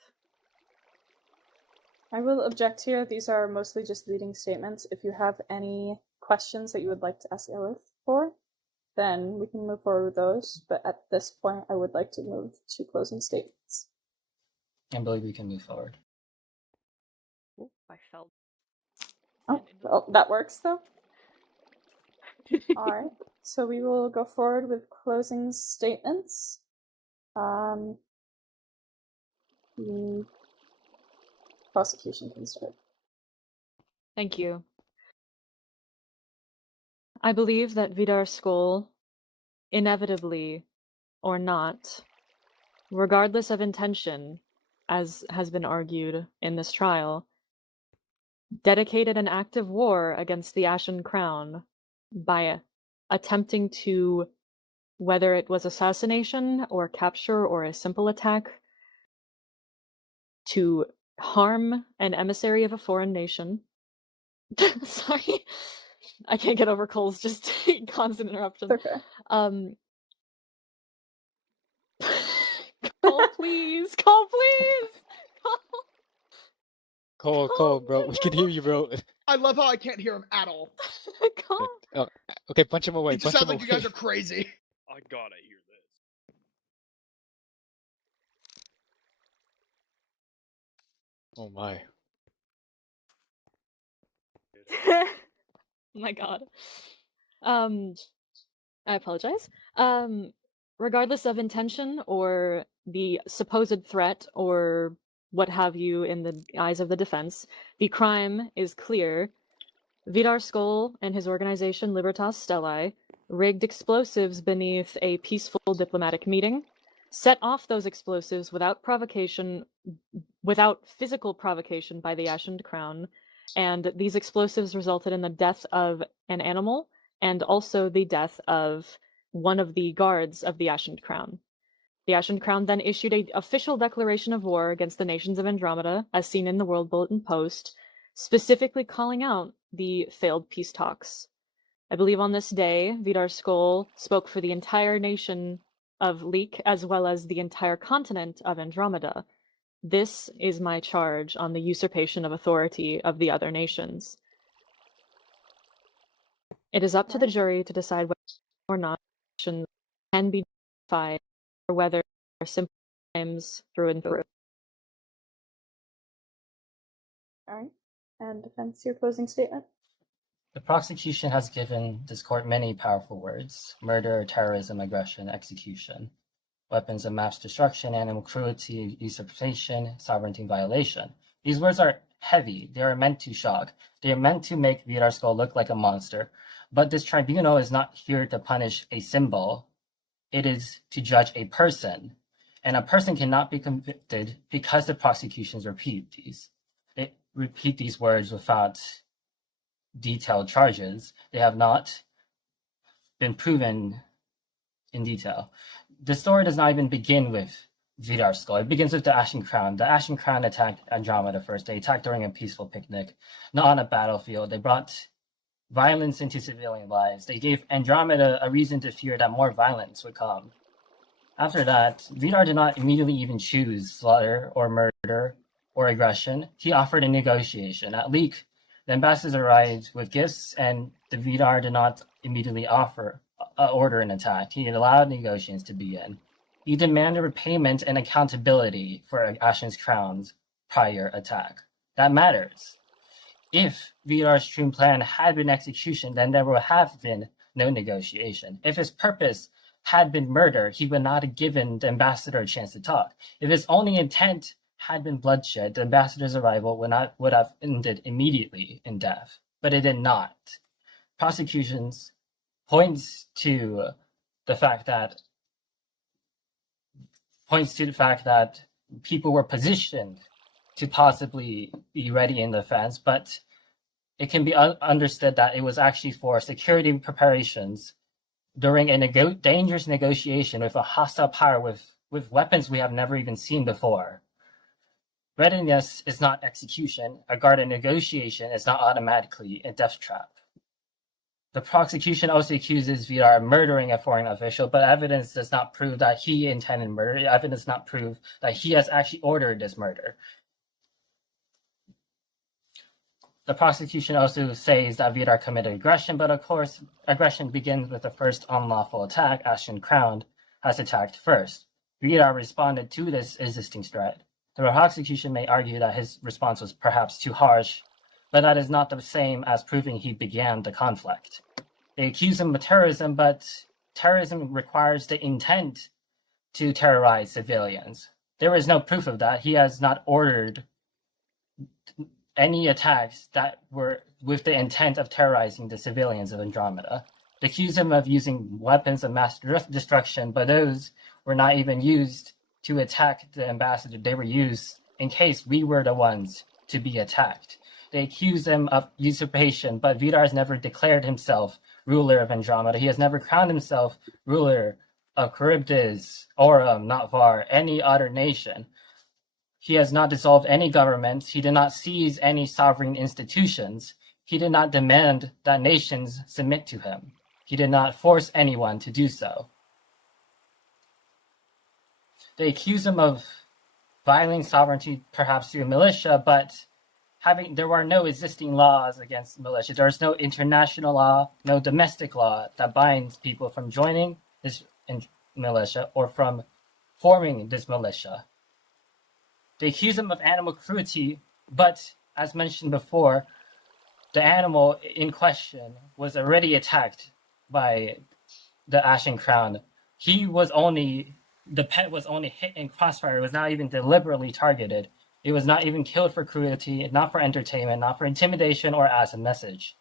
I will object here. These are mostly just leading statements. If you have any questions that you would like to ask Elith for, then we can move forward with those. But at this point, I would like to move to closing statements. I believe we can move forward. Oh, I fell. Oh, well, that works though. All right. So we will go forward with closing statements. The prosecution can start. Thank you. I believe that Vidarr Skoll, inevitably or not, regardless of intention, as has been argued in this trial, dedicated an act of war against the Ashen Crown by attempting to, whether it was assassination or capture or a simple attack, to harm an emissary of a foreign nation. Sorry, I can't get over Cole's just constant interruption. Okay. Cole, please! Cole, please! Cole, bro, we can hear you, bro. I love how I can't hear him at all. Cole! Oh, okay, punch him away. It just Punch sounds him like you away. guys are crazy. I gotta hear this. Oh my. Oh my god. I apologize. Regardless of intention or the supposed threat or what have you in the eyes of the defense, the crime is clear. Vidarr Skoll and his organization Libertas Stellae rigged explosives beneath a peaceful diplomatic meeting, set off those explosives without physical provocation by the Ashen Crown, and these explosives resulted in the death of an animal and also the death of one of the guards of the Ashen Crown. The Ashen Crown then issued an official declaration of war against the nations of Andromeda, as seen in the World Bulletin Post, specifically calling out the failed peace talks. I believe on this day, Vidarr Skoll spoke for the entire nation of Leek as well as the entire continent of Andromeda. This is my charge on the usurpation of authority of the other nations. It is up to the jury to decide whether or not actions can be justified or whether they are simple crimes through and through. All right. And defense, your closing statement. The prosecution has given this court many powerful words: murder, terrorism, aggression, execution, weapons of mass destruction, animal cruelty, usurpation, sovereignty violation. These words are heavy. They are meant to shock. They are meant to make Vidarr Skoll look like a monster. But this tribunal is not here to punish a symbol. It is to judge a person. And a person cannot be convicted because the prosecutions repeat these. They repeat these words without detailed charges. They have not been proven in detail. The story does not even begin with Vidarr Skoll. It begins with the Ashen Crown. The Ashen Crown attacked Andromeda first. They attacked during a peaceful picnic, not on a battlefield. They brought violence into civilian lives. They gave Andromeda a reason to fear that more violence would come. After that, Vidarr did not immediately even choose slaughter or murder or aggression. He offered a negotiation. At Leek, the ambassadors arrived with gifts, and the Vidarr did not immediately order an attack. He allowed negotiations to begin. He demanded repayment and accountability for Ashen's Crown's prior attack. That matters. If Vidarr's true plan had been execution, then there would have been no negotiation. If his purpose had been murder, he would not have given the ambassador a chance to talk. If his only intent had been bloodshed, the ambassador's arrival would have ended immediately in death. But it did not. Prosecutions points to the fact that points to the fact that people were positioned to possibly be ready in defense, but it can be understood that it was actually for security preparations during a dangerous negotiation with a hostile power with weapons we have never even seen before. Readiness is not execution. A guarded negotiation is not automatically a death trap. The prosecution also accuses Vidarr of murdering a foreign official, but evidence does not prove that he intended murder. Evidence does not prove that he has actually ordered this murder. The prosecution also says that Vidarr committed aggression, but of course, aggression begins with the first unlawful attack. Ashen Crown has attacked first. Vidarr responded to this existing threat. The prosecution may argue that his response was perhaps too harsh, but that is not the same as proving he began the conflict. They accuse him of terrorism, but terrorism requires the intent to terrorize civilians. There is no proof of that. He has not ordered any attacks that were with the intent of terrorizing the civilians of Andromeda. They accuse him of using weapons of mass destruction, but those were not even used to attack the ambassador. They were used in case we were the ones to be attacked. They accuse him of usurpation, but Vidarr has never declared himself ruler of Andromeda. He has never crowned himself ruler of Charybdis, Aurum, Natvar, any other nation. He has not dissolved any government. He did not seize any sovereign institutions. He did not demand that nations submit to him. He did not force anyone to do so. They accuse him of violating sovereignty, perhaps through militia, but there were no existing laws against militia. There is no international law, no domestic law that binds people from joining this militia or from forming this militia. They accuse him of animal cruelty, but as mentioned before, the animal in question was already attacked by the Ashen Crown. The pet was only hit in crossfire. It was not even deliberately targeted. It was not even killed for cruelty, not for entertainment, not for intimidation or as a message.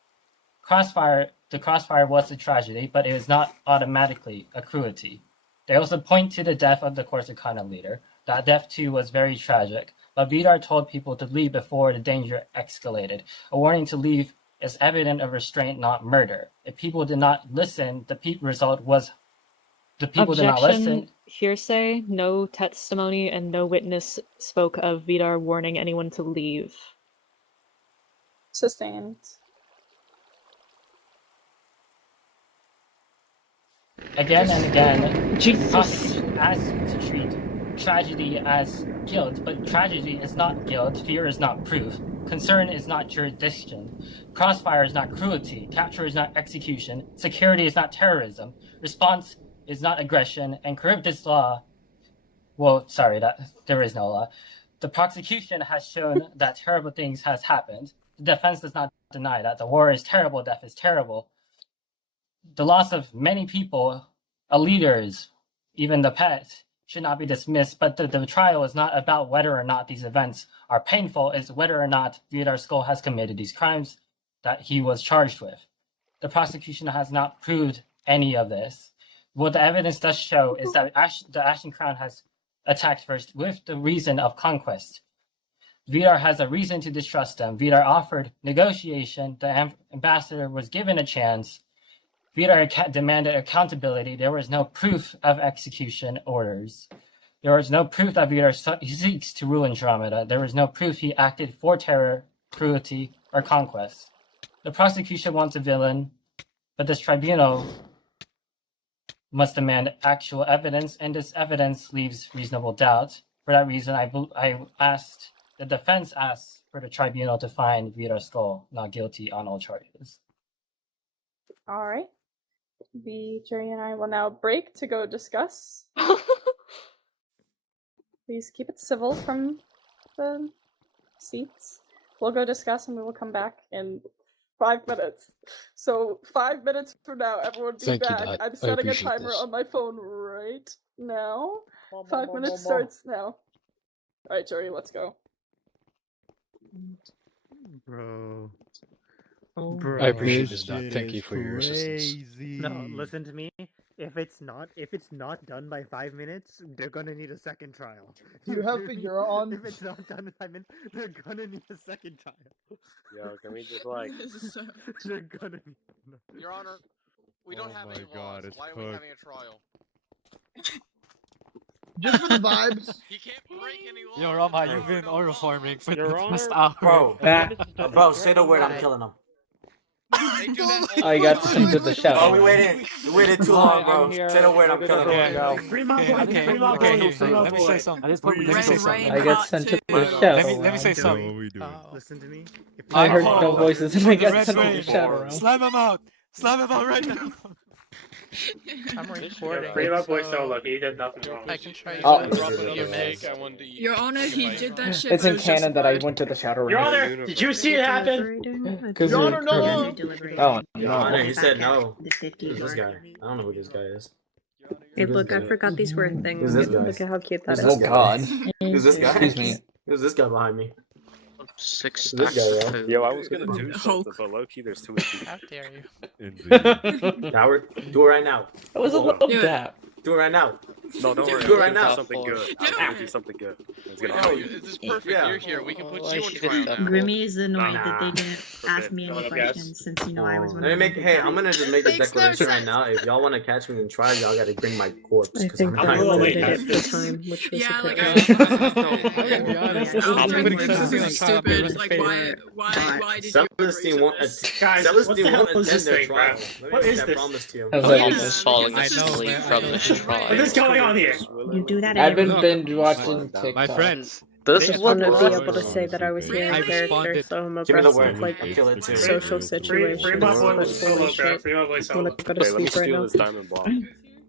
The crossfire was a tragedy, but it was not automatically a cruelty. They also point to the death of the Corsicana leader. That death too was very tragic, but Vidarr told people to leave before the danger escalated. A warning to leave is evident of restraint, not murder. If people did not listen, the result was the people did not listen. Hearsay, no testimony, and no witness spoke of Vidarr warning anyone to leave. Sustained. Again and again, Jesus. the prosecution asks you to treat tragedy as guilt, but tragedy is not guilt, fear is not proof, concern is not jurisdiction, crossfire is not cruelty, capture is not execution, security is not terrorism, response is not aggression, and Charybdis law, there is no law. The prosecution has shown that terrible things has happened. The defense does not deny that. The war is terrible, death is terrible. The loss of many people, leaders, even the pet, should not be dismissed, but the trial is not about whether or not these events are painful, it's whether or not Vidarr Skoll has committed these crimes that he was charged with. The prosecution has not proved any of this. What the evidence does show is that the Ashen Crown has attacked first with the reason of conquest. Vidarr has a reason to distrust them. Vidarr offered negotiation. The ambassador was given a chance. Vidarr demanded accountability. There was no proof of execution orders. There was no proof that Vidarr seeks to rule Andromeda. There was no proof he acted for terror, cruelty, or conquest. The prosecution wants a villain, but this tribunal must demand actual evidence, and this evidence leaves reasonable doubt. For that reason, the defense asked for the tribunal to find Vidarr Skoll not guilty on all charges. All right. The jury and I will now break to go discuss. Please keep it civil from the seats. We'll go discuss and we will come back in 5 minutes. So 5 minutes from now, everyone be Thank you, back. Dad. I'm I setting a appreciate timer this. on my phone right now. 5 minutes starts now. Alright, Jory, let's go. Bro. I appreciate this, Doc. Thank you for your assistance. No, listen to me. If it's not done by 5 minutes, they're gonna need a second trial. Do you have Vidarr on? If it's not done in 5 minutes, they're gonna need a second trial. Yo, can we just like? They're gonna need. Your Honor, we don't have any laws. Why are we having a trial? Just for the vibes. You can't break any laws. Yo, Rama, you've been oil farming for Your the past Honor? hour. Bro, say the word, I'm killing him. I got sent to the shower. Oh, we waited too long, bro. Say the word, I'm killing him. Free my boy, let me say something. At this point, let me say something. I got sent to the shower. Let me say something. Listen to me. I heard no voices and I got sent to the shower. Slam him out! Slam him out right now! I'm recording. Free my boy Solo. He did nothing wrong. I can try Oh. your make. I wanted to eat. Your Honor, he did that shit. It's in canon that I went to the shower. Your Honor, did you see it happen? Your Honor, no. Oh, Your Honor, no. he said no. Who's this guy? I don't know who this guy is. Hey, look, I forgot these were a thing. Who's this guy? Look at how cute that Who's is. Oh, God. Who's this guy? Excuse me. Who's this guy behind me? 6 Who's this guy, stacks. Yo, I was gonna do Hulk. something, but low-key, there's too many people. How dare you? Indeed. Howard, do it right now. That was a little dap. Do it right now. No, don't worry. Do it I'm right gonna do now. something good. I'm gonna do something good. It's gonna Oh, be this is perfect. Yeah. You're here. We can put Why you on she trial did that? now. Grimmy is annoyed Nah. that they didn't ask me any Don't guess. questions since you know I was one Let me of make. them. Hey, I'm gonna just make a Makes no declaration right sense. now. If y'all want to catch me in trial, y'all gotta bring my corpse. I 'Cause think I'm that not limited gonna it do for time, which was Yeah, a like good I idea. To be honest, this is I'm pretty like, close this to is being trial, but let's stupid. face it. Why did you agree Celestine to won't. this? Guys, what the Celestine hell won't is this attend their thing, bro? trial. Let me What make is that this? promise to you. I was Yeah. like, Yes. falling I know, asleep man, from I this know. trial. What is going on here? You do that I've been every binge watching TikTok. My friends, I just want to be able to say that I was here I in character, responded. so I'm Give me the abreast word. of like I'll kill it too. social Free situations. my boy But Solo, holy bro. shit, Free my boy I'm Solo. gonna go to Okay, let me sleep right steal now. this diamond block.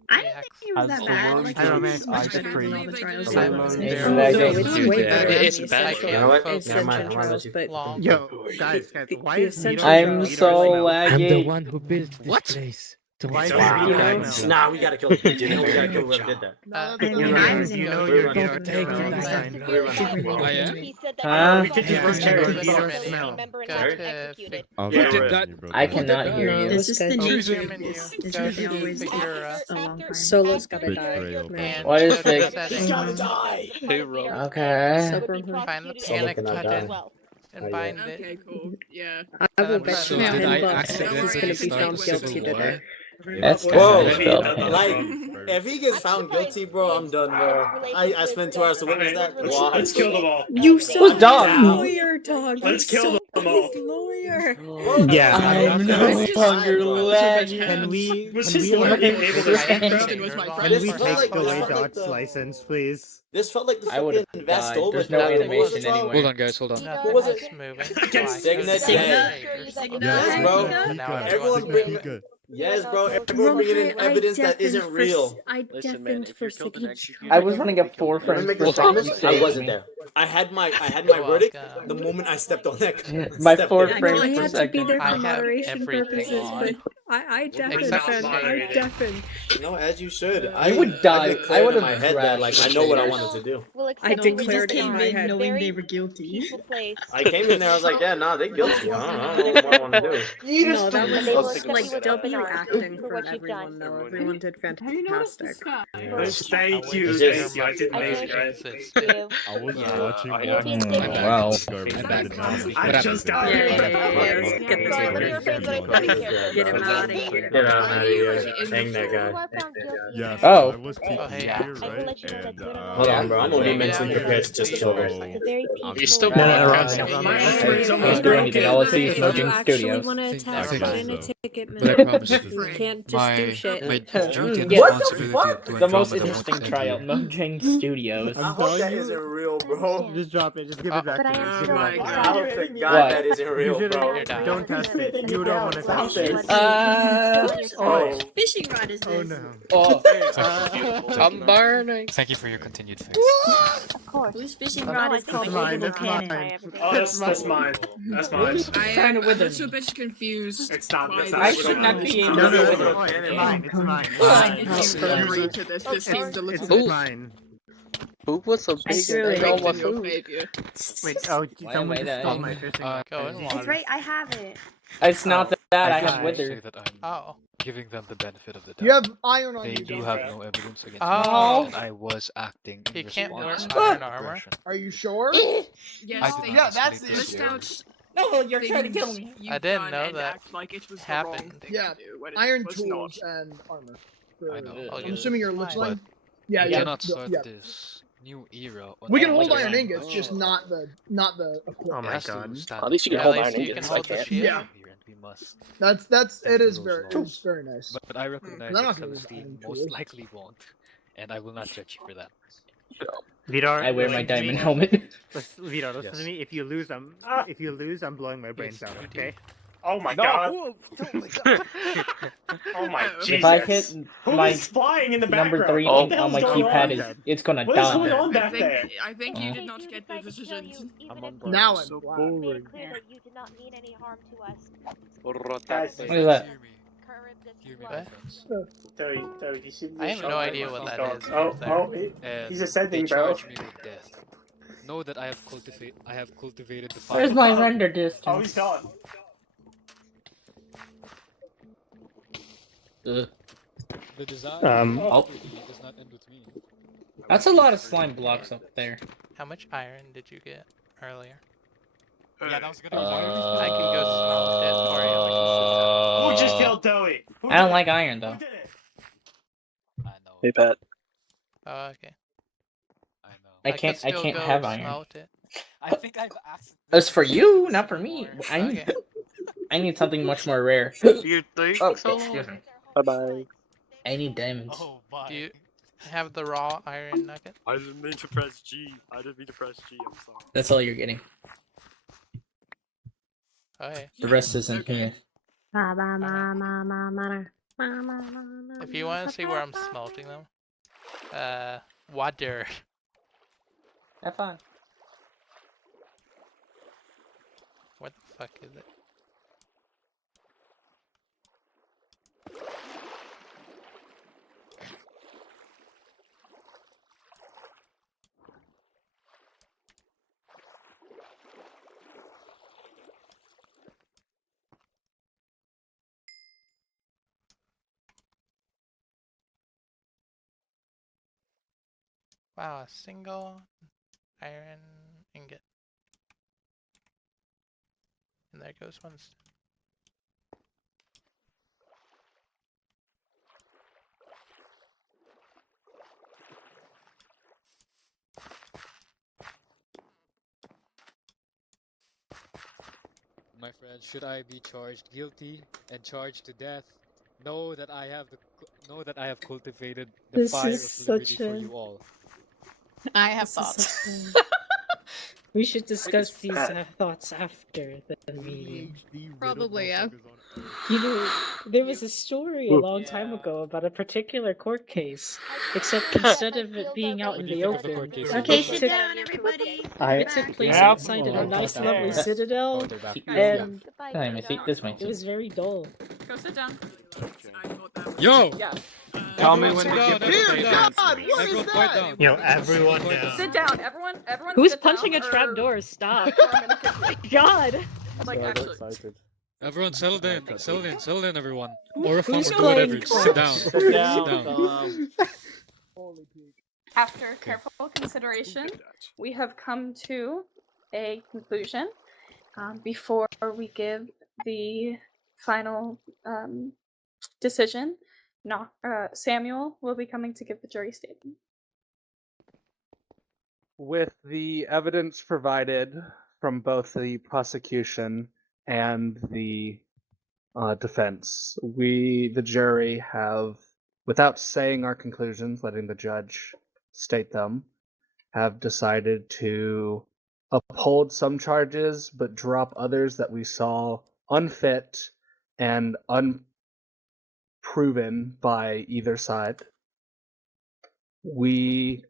I didn't think it was As that the bad. world Like, grows it was much ice better than cream, all the trials. Simon, It's there lagging. It's way better than It's the bad. essential, You know what? essential Never mind. I'm gonna trials, let you. but Long. Yo, guys, why the is essential I'm trials so are like, laggy. who built this What? place. Why is Wow. it know? Nah, we gotta kill him. We gotta kill whoever did that. Uh, I mean, I was in you know the you're group, gonna but take I the was time. I am? Huh? We could just Yeah, go check the go Vidarr to- smell. Go to Yeah, did right. that? I cannot hear you. This is the Go nature to of menu. this. It's Go really to always Figura. a long time. Solo's gotta die. And What is go to the- settings. He's gotta die. Okay. Find the Solo panic cannot button die. and bind Okay, it. cool. Yeah. And I will then bet press you So down. did I $10 accidentally he's gonna be start found the guilty Civil today. That's Whoa, disrespectful. like, if he gets found guilty, bro, I'm done, bro. I spent 2 hours to witness that. Let's kill them all. You Who's dumb? lawyer, dog. Let's kill them all. Lawyer. Yeah, I'm no longer laggy. Can we Was can his we lawyer like, able to speak, bro? Kristen was my Can friend. This we felt take like- this away felt like Dot's the- license, please? This felt like the I would've fucking died. Vastova There's no trial. What was the animation trial? anywhere. Hold on, guys, hold on. What was it? Moving. Signet Signet? Yes, bro. Now Everyone bring. Yes, bro. Everyone bringing in evidence that isn't real. I Listen, man, deafened if for you killed an second executioner, I was running at 4 Let me frames make per a promise. second. I wasn't there. I had my verdict the moment I stepped on that. My stepped 4 in. I frames know I per had to be second. there I for have moderation everything purposes, on. but I deafened, Except Ben. I moderated. deafened. No, as you should. You would die. I declared would in have my head that like I know what I wanted to do. I declared it in my head. knowing they were guilty. I came in there. I was like, yeah, nah, they guilty. I don't know what I want to do. No, that was Let's like take it. W acting for everyone, though. Everyone did fantastic. Thank you. It's Thank just- you. I did amazing, guys. I was watching. Wow. I just got Yeah, here. yeah, yeah. Let's get this one. Get him out of here. Get out of here. Hang that guy. Yes, Oh. I was Oh, hey, yeah. here, right? And, Hold on, bro. I'm gonna be Yeah. mentally prepared to just kill so, them. You still No, no, no, broadcasting. no, no. I don't do anything. All I see is Mojang Studios. Want to I attack, think put in a so. ticket, But I man. promise You can't just do shit. my duty and What the responsibility fuck? to The most Andromeda interesting won't trial, end here. Mojang Studios. I hope that isn't real, bro. Just drop it. Just give it back But to I me. am Just give it still back to me. I hope to God What? that isn't real, You bro. You're dying. Don't test it. You don't want to test it. Oh. Fishing rod is Oh this? no. Oh, I'm burning. Thank you for your continued faith. Of course. Whose fishing Oh, rod no, is I the think mine, movable that's cannon? mine. Oh, that's mine. That's mine. trying to I'm wither a little me. bit confused. It's not. by That's this. not. I should not be able No, to no, wither no, me. it's mine. It's mine. I agree to this. This seems a little It's bit. mine. Poop was so I big threw and it. ate all my In your food. face. Wait, oh, Why someone am I just stole dying? my fishing Go rod. in It's water. right. I have it. It's not Oh, that I I have tried. wither. Say that I'm giving them the benefit of the You have doubt. iron on They you, do don't have you? no evidence against Oh. me, and I was acting in He can't wear response iron to armor. aggression. Are you sure? Yes, I did Yeah, not that's escalate the this issue. further. No, you're trying to kill me. I didn't know and that act like it was happened. the wrong thing Yeah, to do when it iron was tools not. and armor. I know. Oh, I'm yeah, assuming this you're is looks mine. like. Yeah, We yeah. cannot start yeah. this new era on We can a hold just iron one ingots, just person. not the Oh equipment. It my has to god. stand At least you can Yeah, hold at iron least you can ingots. hold I the can't. shield. Yeah. Here, and we must That's step it to is those very laws. it's very nice. But I recognize I'm that not gonna use Celestine iron most tools. likely won't, and I will not judge you for that. Vidar, I wear my listen to diamond me. helmet. Vidar, listen Yes. to me. If you lose, I'm blowing my brains out. Duty. Okay. Oh my No! god. Oh my god! Oh my Jesus. If I hit Who my is flying in the number background? 3 What the on hell's my going keypad, on? it's gonna What is die. going on I back think there? I think you Oh. did not get the decisions. I'm on Now I'm so flat. boring. Clear that you did not mean any harm to us. Guys, What is that? Hear me. Charybdis Hear me, my blood. friends. Terry, you should I have just no shut idea up. what that Stop. is. Oh, There. oh, And he's they ascending, bro. charge me with death. Know that I have cultivated the fire. Where's my Oh. render Oh, he's distance? gone. The desire Oh. does not end with me. That's a lot of slime blocks up there. How much iron did you get earlier? Yeah, that was gonna be I can go smelt it for you. Who just killed Toey? Who I don't did it? like iron though. Who did it? I know. Hey, Pat. Oh, okay. I know. I could can't still go have iron. smelt it. I think I've asked. That's for you, not for me. Okay. I need something much more rare. You think Oh, so? excuse me. Bye bye. I need diamonds. Oh, bye. Do you have the raw iron nugget? I didn't mean to press G. I didn't mean to press G. I'm sorry. That's all you're getting. Oh, yeah. The rest isn't here. If you want to see where I'm smelting them, water. Have fun. What the fuck is it? Wow, a single iron ingot. And there goes one. My friend, should I be charged guilty and charged to death? Know that I have cultivated the This fire is of liberty such for a- you all. I have This is thoughts. such a- We should discuss these thoughts after the meeting. Probably, yeah. You know, there was a story a long time ago about a particular court case, except instead of it being out in the open, Okay, it sit took, down, everybody. it took place Yep. outside in a nice, lovely citadel, Oh, they're back. and Time, I think this might. it was very dull. Go sit down. Yo! Tell me Everyone when sit to down, give everyone the down. God, what is Everyone quiet that? down. Yo, everyone Quiet down. Sit down, everyone. Everyone. Who's sit punching down, a trap or- door? Stop! or I'm gonna kick you. God! Like actually. excited. Everyone settle in, everyone. Who's Or a farmer, do playing whatever. Sit down. cards? Sit down. Holy peak. After careful consideration, we have come to a conclusion. Before we give the final decision, Samuel will be coming to give the jury statement. With the evidence provided from both the prosecution and the defense, we, the jury, have, without saying our conclusions, letting the judge state them, have decided to uphold some charges but drop others that we saw unfit and unproven by either side. We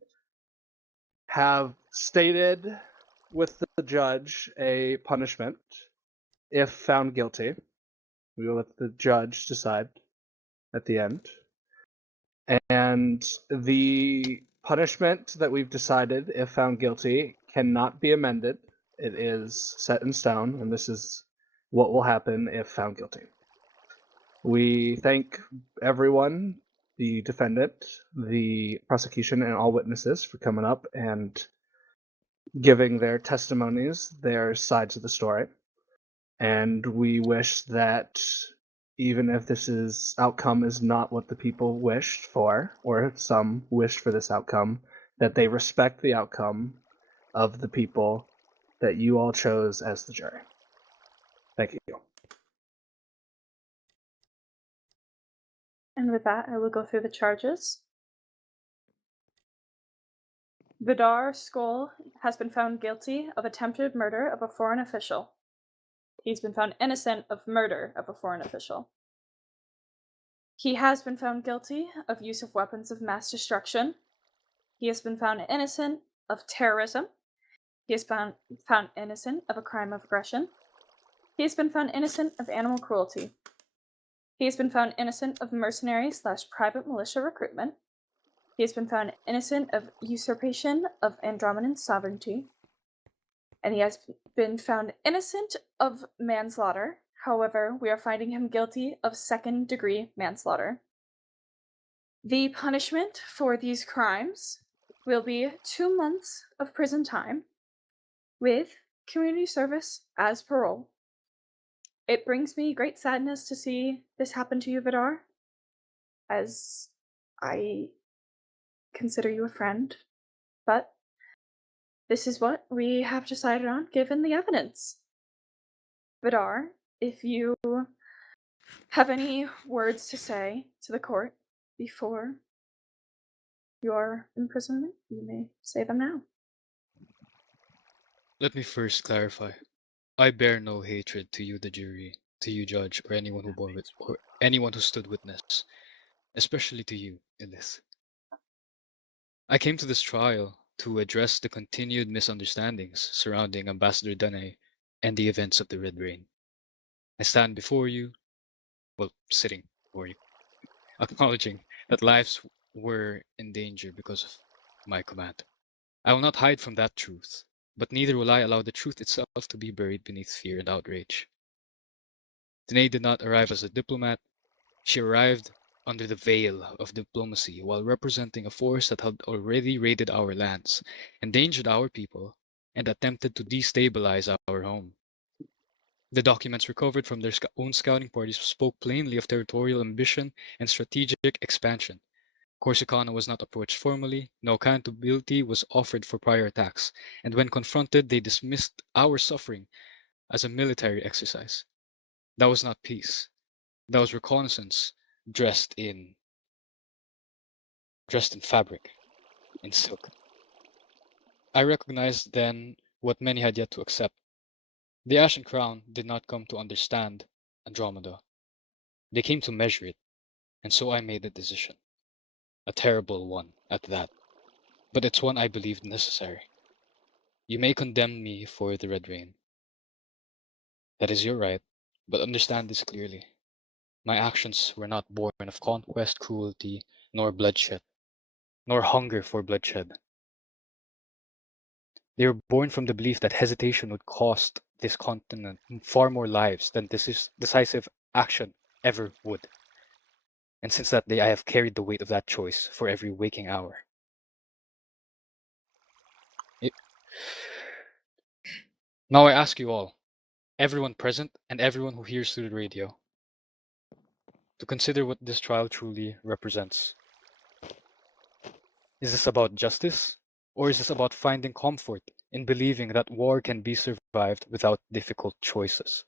have stated with the judge a punishment if found guilty. We will let the judge decide at the end. And the punishment that we've decided, if found guilty, cannot be amended. It is set in stone, and this is what will happen if found guilty. We thank everyone, the defendant, the prosecution, and all witnesses for coming up and giving their testimonies, their sides of the story. And we wish that even if this outcome is not what the people wished for, or some wished for this outcome, that they respect the outcome of the people that you all chose as the jury. Thank you. And with that, I will go through the charges. Vidarr Skoll has been found guilty of attempted murder of a foreign official. He's been found innocent of murder of a foreign official. He has been found guilty of use of weapons of mass destruction. He has been found innocent of terrorism. He has been found innocent of a crime of aggression. He has been found innocent of animal cruelty. He has been found innocent of mercenary/private militia recruitment. He has been found innocent of usurpation of Andromedan sovereignty. And he has been found innocent of manslaughter. However, we are finding him guilty of second-degree manslaughter. The punishment for these crimes will be 2 months of prison time with community service as parole. It brings me great sadness to see this happen to you, Vidarr, as I consider you a friend, but this is what we have decided on given the evidence. Vidarr, if you have any words to say to the court before your imprisonment, you may say them now. Let me first clarify. I bear no hatred to you, the jury, to you, judge, or anyone who stood witness, especially to you, Ellis. I came to this trial to address the continued misunderstandings surrounding Ambassador Danae and the events of the Red Rain. I stand before you, sitting before you, acknowledging that lives were in danger because of my command. I will not hide from that truth, but neither will I allow the truth itself to be buried beneath fear and outrage. Danae did not arrive as a diplomat. She arrived under the veil of diplomacy while representing a force that had already raided our lands, endangered our people, and attempted to destabilize our home. The documents recovered from their own scouting parties spoke plainly of territorial ambition and strategic expansion. Corsicana was not approached formally, no accountability was offered for prior attacks, and when confronted, they dismissed our suffering as a military exercise. That was not peace. That was reconnaissance dressed in fabric, in silk. I recognized then what many had yet to accept. The Ashen Crown did not come to understand Andromeda. They came to measure it, and so I made a decision. A terrible one at that, but it's one I believed necessary. You may condemn me for the Red Rain. That is your right, but understand this clearly. My actions were not born of conquest, cruelty, nor bloodshed, nor hunger for bloodshed. They were born from the belief that hesitation would cost this continent far more lives than this decisive action ever would. And since that day, I have carried the weight of that choice for every waking hour. Now I ask you all, everyone present and everyone who hears through the radio, to consider what this trial truly represents. Is this about justice, or is this about finding comfort in believing that war can be survived without difficult choices?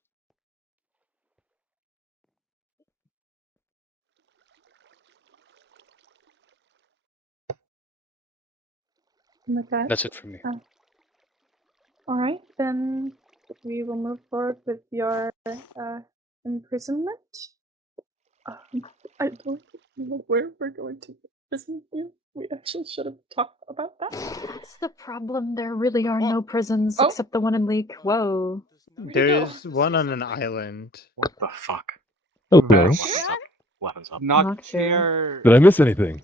Okay. That's it for me. All right, then we will move forward with your imprisonment. I don't know where we're going to imprison you. We actually should have talked about that. That's the problem. There really are no prisons except the one in Leak. Whoa. There's one on an island. What the fuck? Hello. Weapons up. Not sure. Did I miss anything?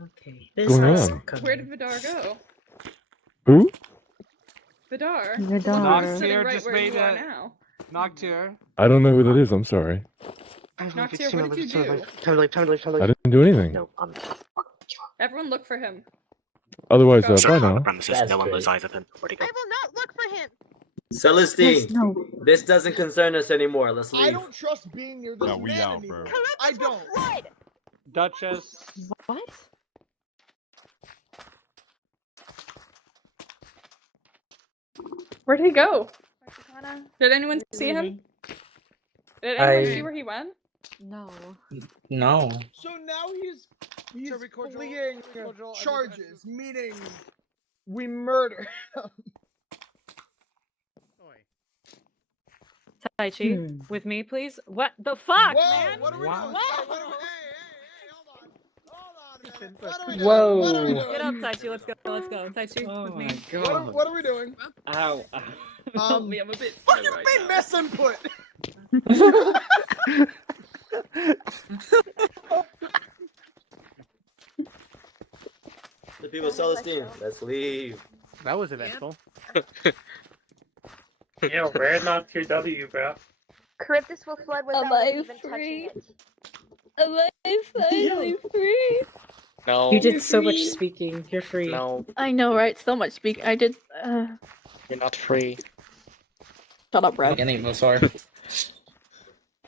Okay. going on? Where did Vidarr go? Who? Vidarr. Vidarr. The one who's sitting Noctir right just where made you are a now. Noctir. I don't know who that is. I'm sorry. Noctir, what did you do? I didn't do anything. No, Everyone look for him. Otherwise, Go. bye now. no one lose eyes of him. Where'd he go? I will not look for him. Celestine, No. this doesn't concern us anymore. Let's I leave. don't trust being near this No, we man out, anymore. bro. I don't. Blood. Duchess. What? Where'd he go? Did anyone see him? Did anyone see where he went? No. No. So now he's fleeing charges, meaning we murder him. Taichi, with me, please. What the fuck, Whoa, man? what are we doing? What? What are we, What are we Whoa. doing? Get up, Taichi. Let's go. Let's go. Taichi, Oh with my me. god. What are we doing? Ow. Help me, I'm a bit What slow do you right mean now. miss input? The people, Celestine, let's leave. That was eventful. Yeah, where's not your W, bro? Cryptus will flood without Am I even free? touching it. Am I finally free? No. You did so much speaking. You're free. No, I know, right? So much speak. I did. you're not free. Shut up, Brad. Any sorry.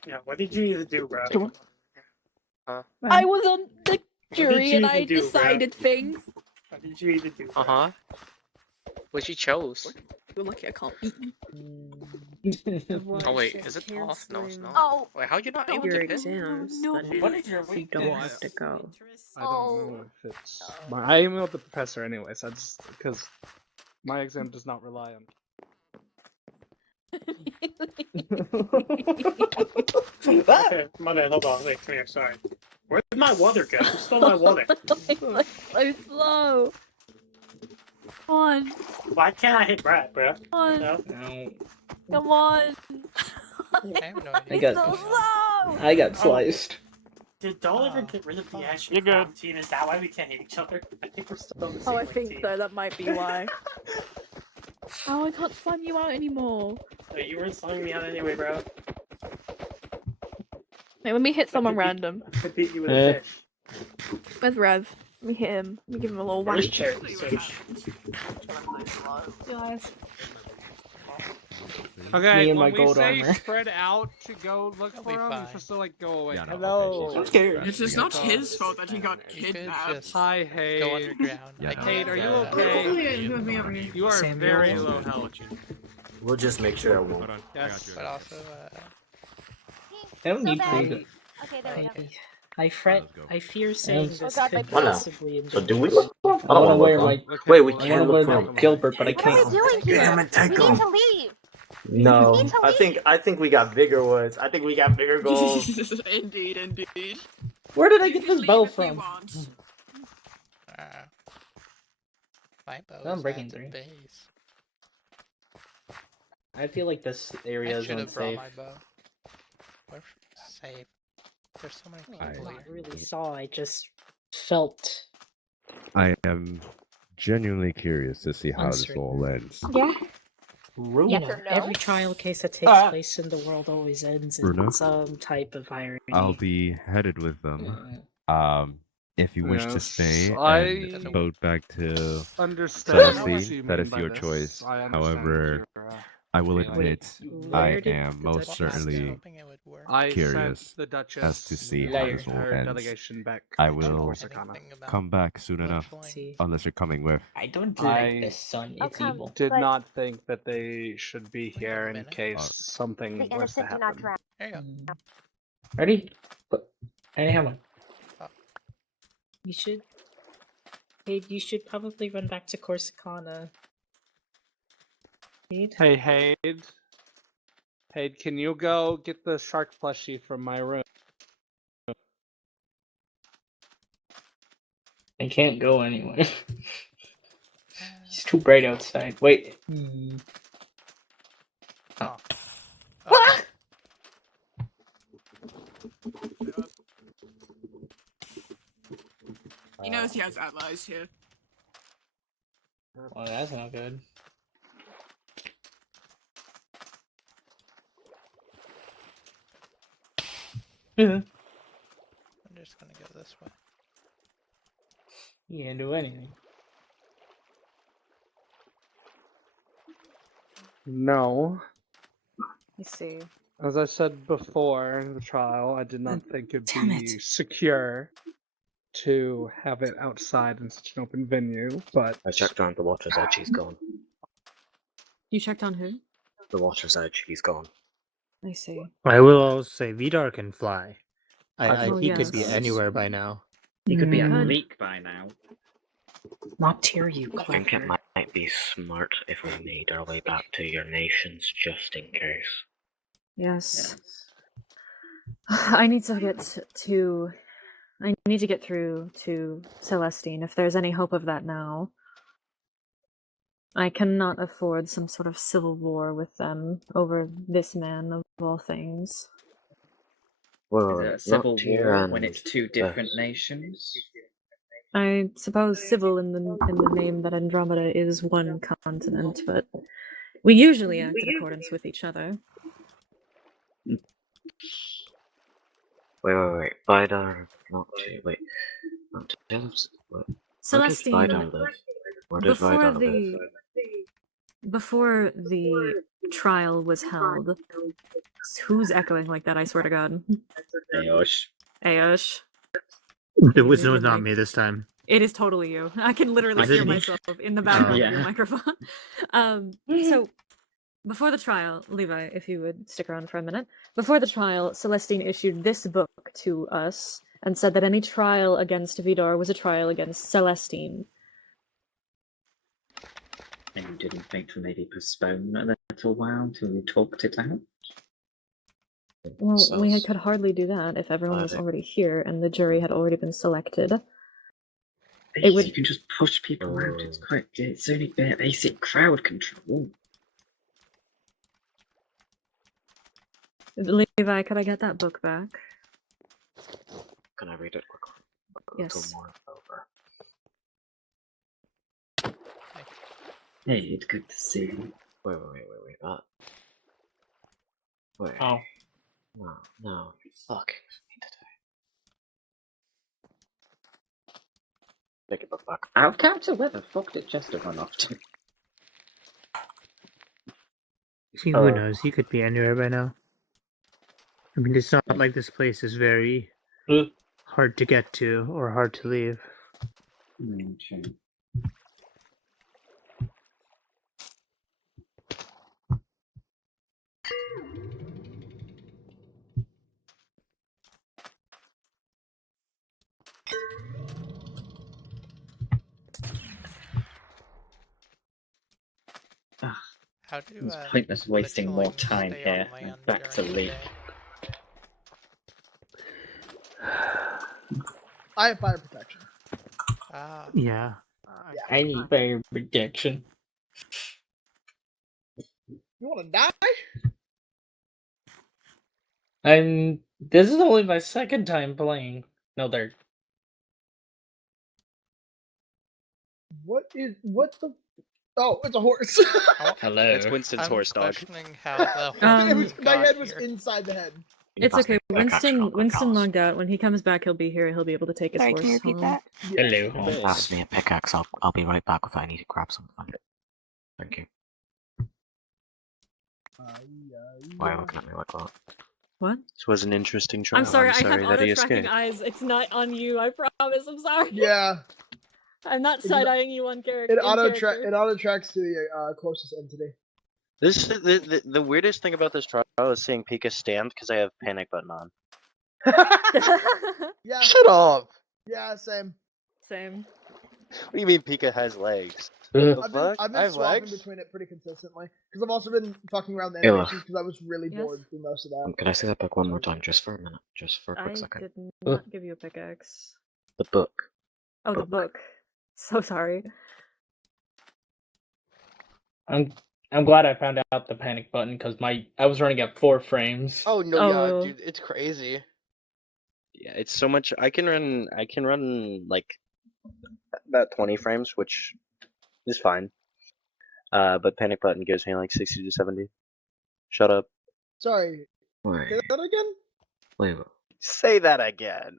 Yeah, what did you even do, bro? Come Huh? I was on the did jury you and even I do, bro? decided things. What did you even do? Uh-huh. What you chose? You're lucky I can't beat you. Oh wait, is it off? No, it's not. Oh. Wait, how you not able Your to go? exams, No. but What is your you don't have to go. I don't know if it's. I emailed the professor anyway, so I just because my exam does not rely on. Okay, my bad, hold on, wait, come here, sorry. Where did my water go? Who stole my water? So slow. Come on. Why can't I hit Brad, bro? Come on. No? No. Come on. I have no It's so slow. I got sliced. Did Doll ever get rid of the action You're good. team? Is that why we can't hit each other? I think we're still on the same Oh, I like, think team. so. That might be why. Oh, I can't fun you out anymore. No, you weren't slowing me out anyway, bro. Wait, let me hit someone random. I beat you with a fish. Where's Rev? Let me hit him. Let me give him a little whack. Where's Charity Fish? Okay, Me and when my we gold say armor. spread out to go look for him, you're supposed to like go away. Yeah, no, Hello. Who cares? It's not his fault that he got kidnapped. Hi, Hayde. Go underground. Hayde, are you okay? You are Samuel. very low health. We'll just make sure I won't. Yes. But also, I don't need bad. food. Okay, there we go. I fret. I fear saying this God, could Why not? possibly So injure. do we look for him? I want to wear my. Wait, we I can't want to look wear for my him. Gilbert, but I What are can't. we doing here? Damn it, take We need him. to leave. No, We need to I think we got bigger ones. I think we got bigger goals. Indeed. Where did I get You this can bow leave if you from? want. My bow. I'm breaking through. I feel like this area is unsafe. my bow. We're safe. There's so many people I here. really saw. I just felt. I am genuinely curious to see how this Uncertain. all ends. Yeah. You Yes know, or no? every trial case that takes place in the world always ends in Bruno? some type of irony. I'll be headed with them. If you wish to Yes, stay I and boat back to understand what you Celestine, that mean is by your this. choice. I understand However, your, I will feeling. admit Where I did am the most Duchess certainly go? I curious sent the Duchess as to see how Liar. this all her ends. delegation back I to will Corsicana. come back soon enough, See. unless you're coming with. I don't I like the sun. I'll It's come, evil. did but not think that they should be here in case something the was to innocent do not happen. drown. There you go. Ready? I have one. Oh. You should. Hey, you should probably run back to Corsicana. Need? Hey, Hayde. Hayde, can you go get the shark plushie from my room? I can't go anywhere. It's too bright outside. Wait. Oh. He knows he has allies here. Well, that's not good. I'm just gonna go this way. You can't do anything. No. I see. As I said before in the trial, I did not think it'd be secure to have it outside in such an open venue, but I checked around the water's edge, he's gone. You checked on who? The water's edge, he's gone. I see. I will also say Vidarr can fly. Oh, He could be yes. anywhere by now. He could be a Good. leak by now. Not tier you, I think it clever. might be smart if we made our way back to your nations just in case. Yes. I need to get to. I need to get through to Celestine. If there's any hope of that now, I cannot afford some sort of civil war with them over this man of all things. Well, Is it a civil not tier war and when it's two different nations? I suppose civil in the name that Andromeda is one continent, but we usually act in accordance with each other. Wait. Vidarr, not tier. Wait. Not tier. Where does Celestine, Vidarr live? Where does Vidarr live? Before the trial was held, who's echoing like that? I swear to God. Ayosh. Ayosh. The wisdom was not me this time. It is totally you. I can literally Is it hear me? myself in the background of your Yeah. microphone. So, before the trial, Levi, if you would stick around for a minute. Before the trial, Celestine issued this book to us and said that any trial against Vidarr was a trial against Celestine. And you didn't think to maybe postpone a little while until you talked it out? Well, we could hardly do that if everyone was already here and the jury had already been selected. It would. You can just push people out. It's only basic crowd control. Levi, could I get that book back? Can I read it quickly? A Yes. little more over. Hey, it's good to see you. Wait. That. Wait. Oh. No. Fuck. Take it back. Out of character, where the fuck did Chester run off to? See, who knows? He could be anywhere by now. I mean, it's not like this place is very hard to get to or hard to leave. True. How do It's pointless wasting more time here. And back to leak. I have fire protection. Yeah. I need fire protection. You want to die? This is only my second time playing. No, third. What the? Oh, it's a horse. Hello. It's Winston's I'm horse dog. questioning how the horse My got head was here. inside the head. It's okay. Winston logged out. When he comes back, he'll be here. He'll be able to take his Sorry, horse can you repeat home. that? Hello. Pass me a pickaxe. I'll be right back if I need to grab something. Thank you. Why are you looking at me like that? What? This was an interesting trial. I'm sorry. I have that he auto-tracking escaped. eyes. It's not on you. I promise. I'm sorry. Yeah. I'm not side-eyeing you on character. It auto tracks to the closest entity. This the weirdest thing about this trial is seeing Pika stand because I have panic button on. Yeah. Shut up! Yeah, same. Same. What do you mean Pika has legs? The I've fuck? been I have swapping legs? between it pretty consistently because I've also been fucking around the Ew. animations because I was really bored through most of that. Can I say that book one more time, just for a minute, just for a quick I second? did not give you a pickaxe. The book. Oh, the book. So sorry. I'm glad I found out the panic button because I was running at 4 frames. Oh no, Oh. yeah, dude, it's crazy. Yeah, it's so much. I can run like about 20 frames, which is fine. But panic button gives me like 60 to 70. Shut up. Sorry. Wait. Say that again? Wait. Say that again.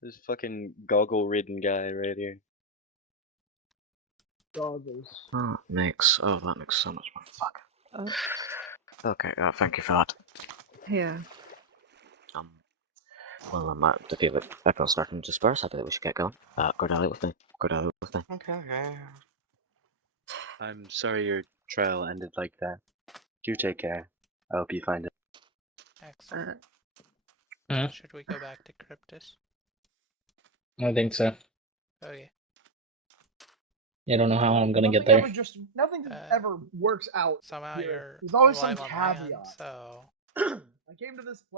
This fucking goggle-ridden guy right here. Goggles. That makes so much more fuck. Okay, thank you for that. Yeah. Well, if everyone's starting to disperse, I believe we should get going. Cordelia with me. Cordelia with me. Okay. I'm sorry your trial ended like that. You take care. I hope you find it. Excellent. Huh? Should we go back to Cryptus? I think so. Okay. I don't know how I'm gonna get Nothing there. Nothing just ever works out. Somehow here. you're There's always some alive on my end, caveat. so I came to this place.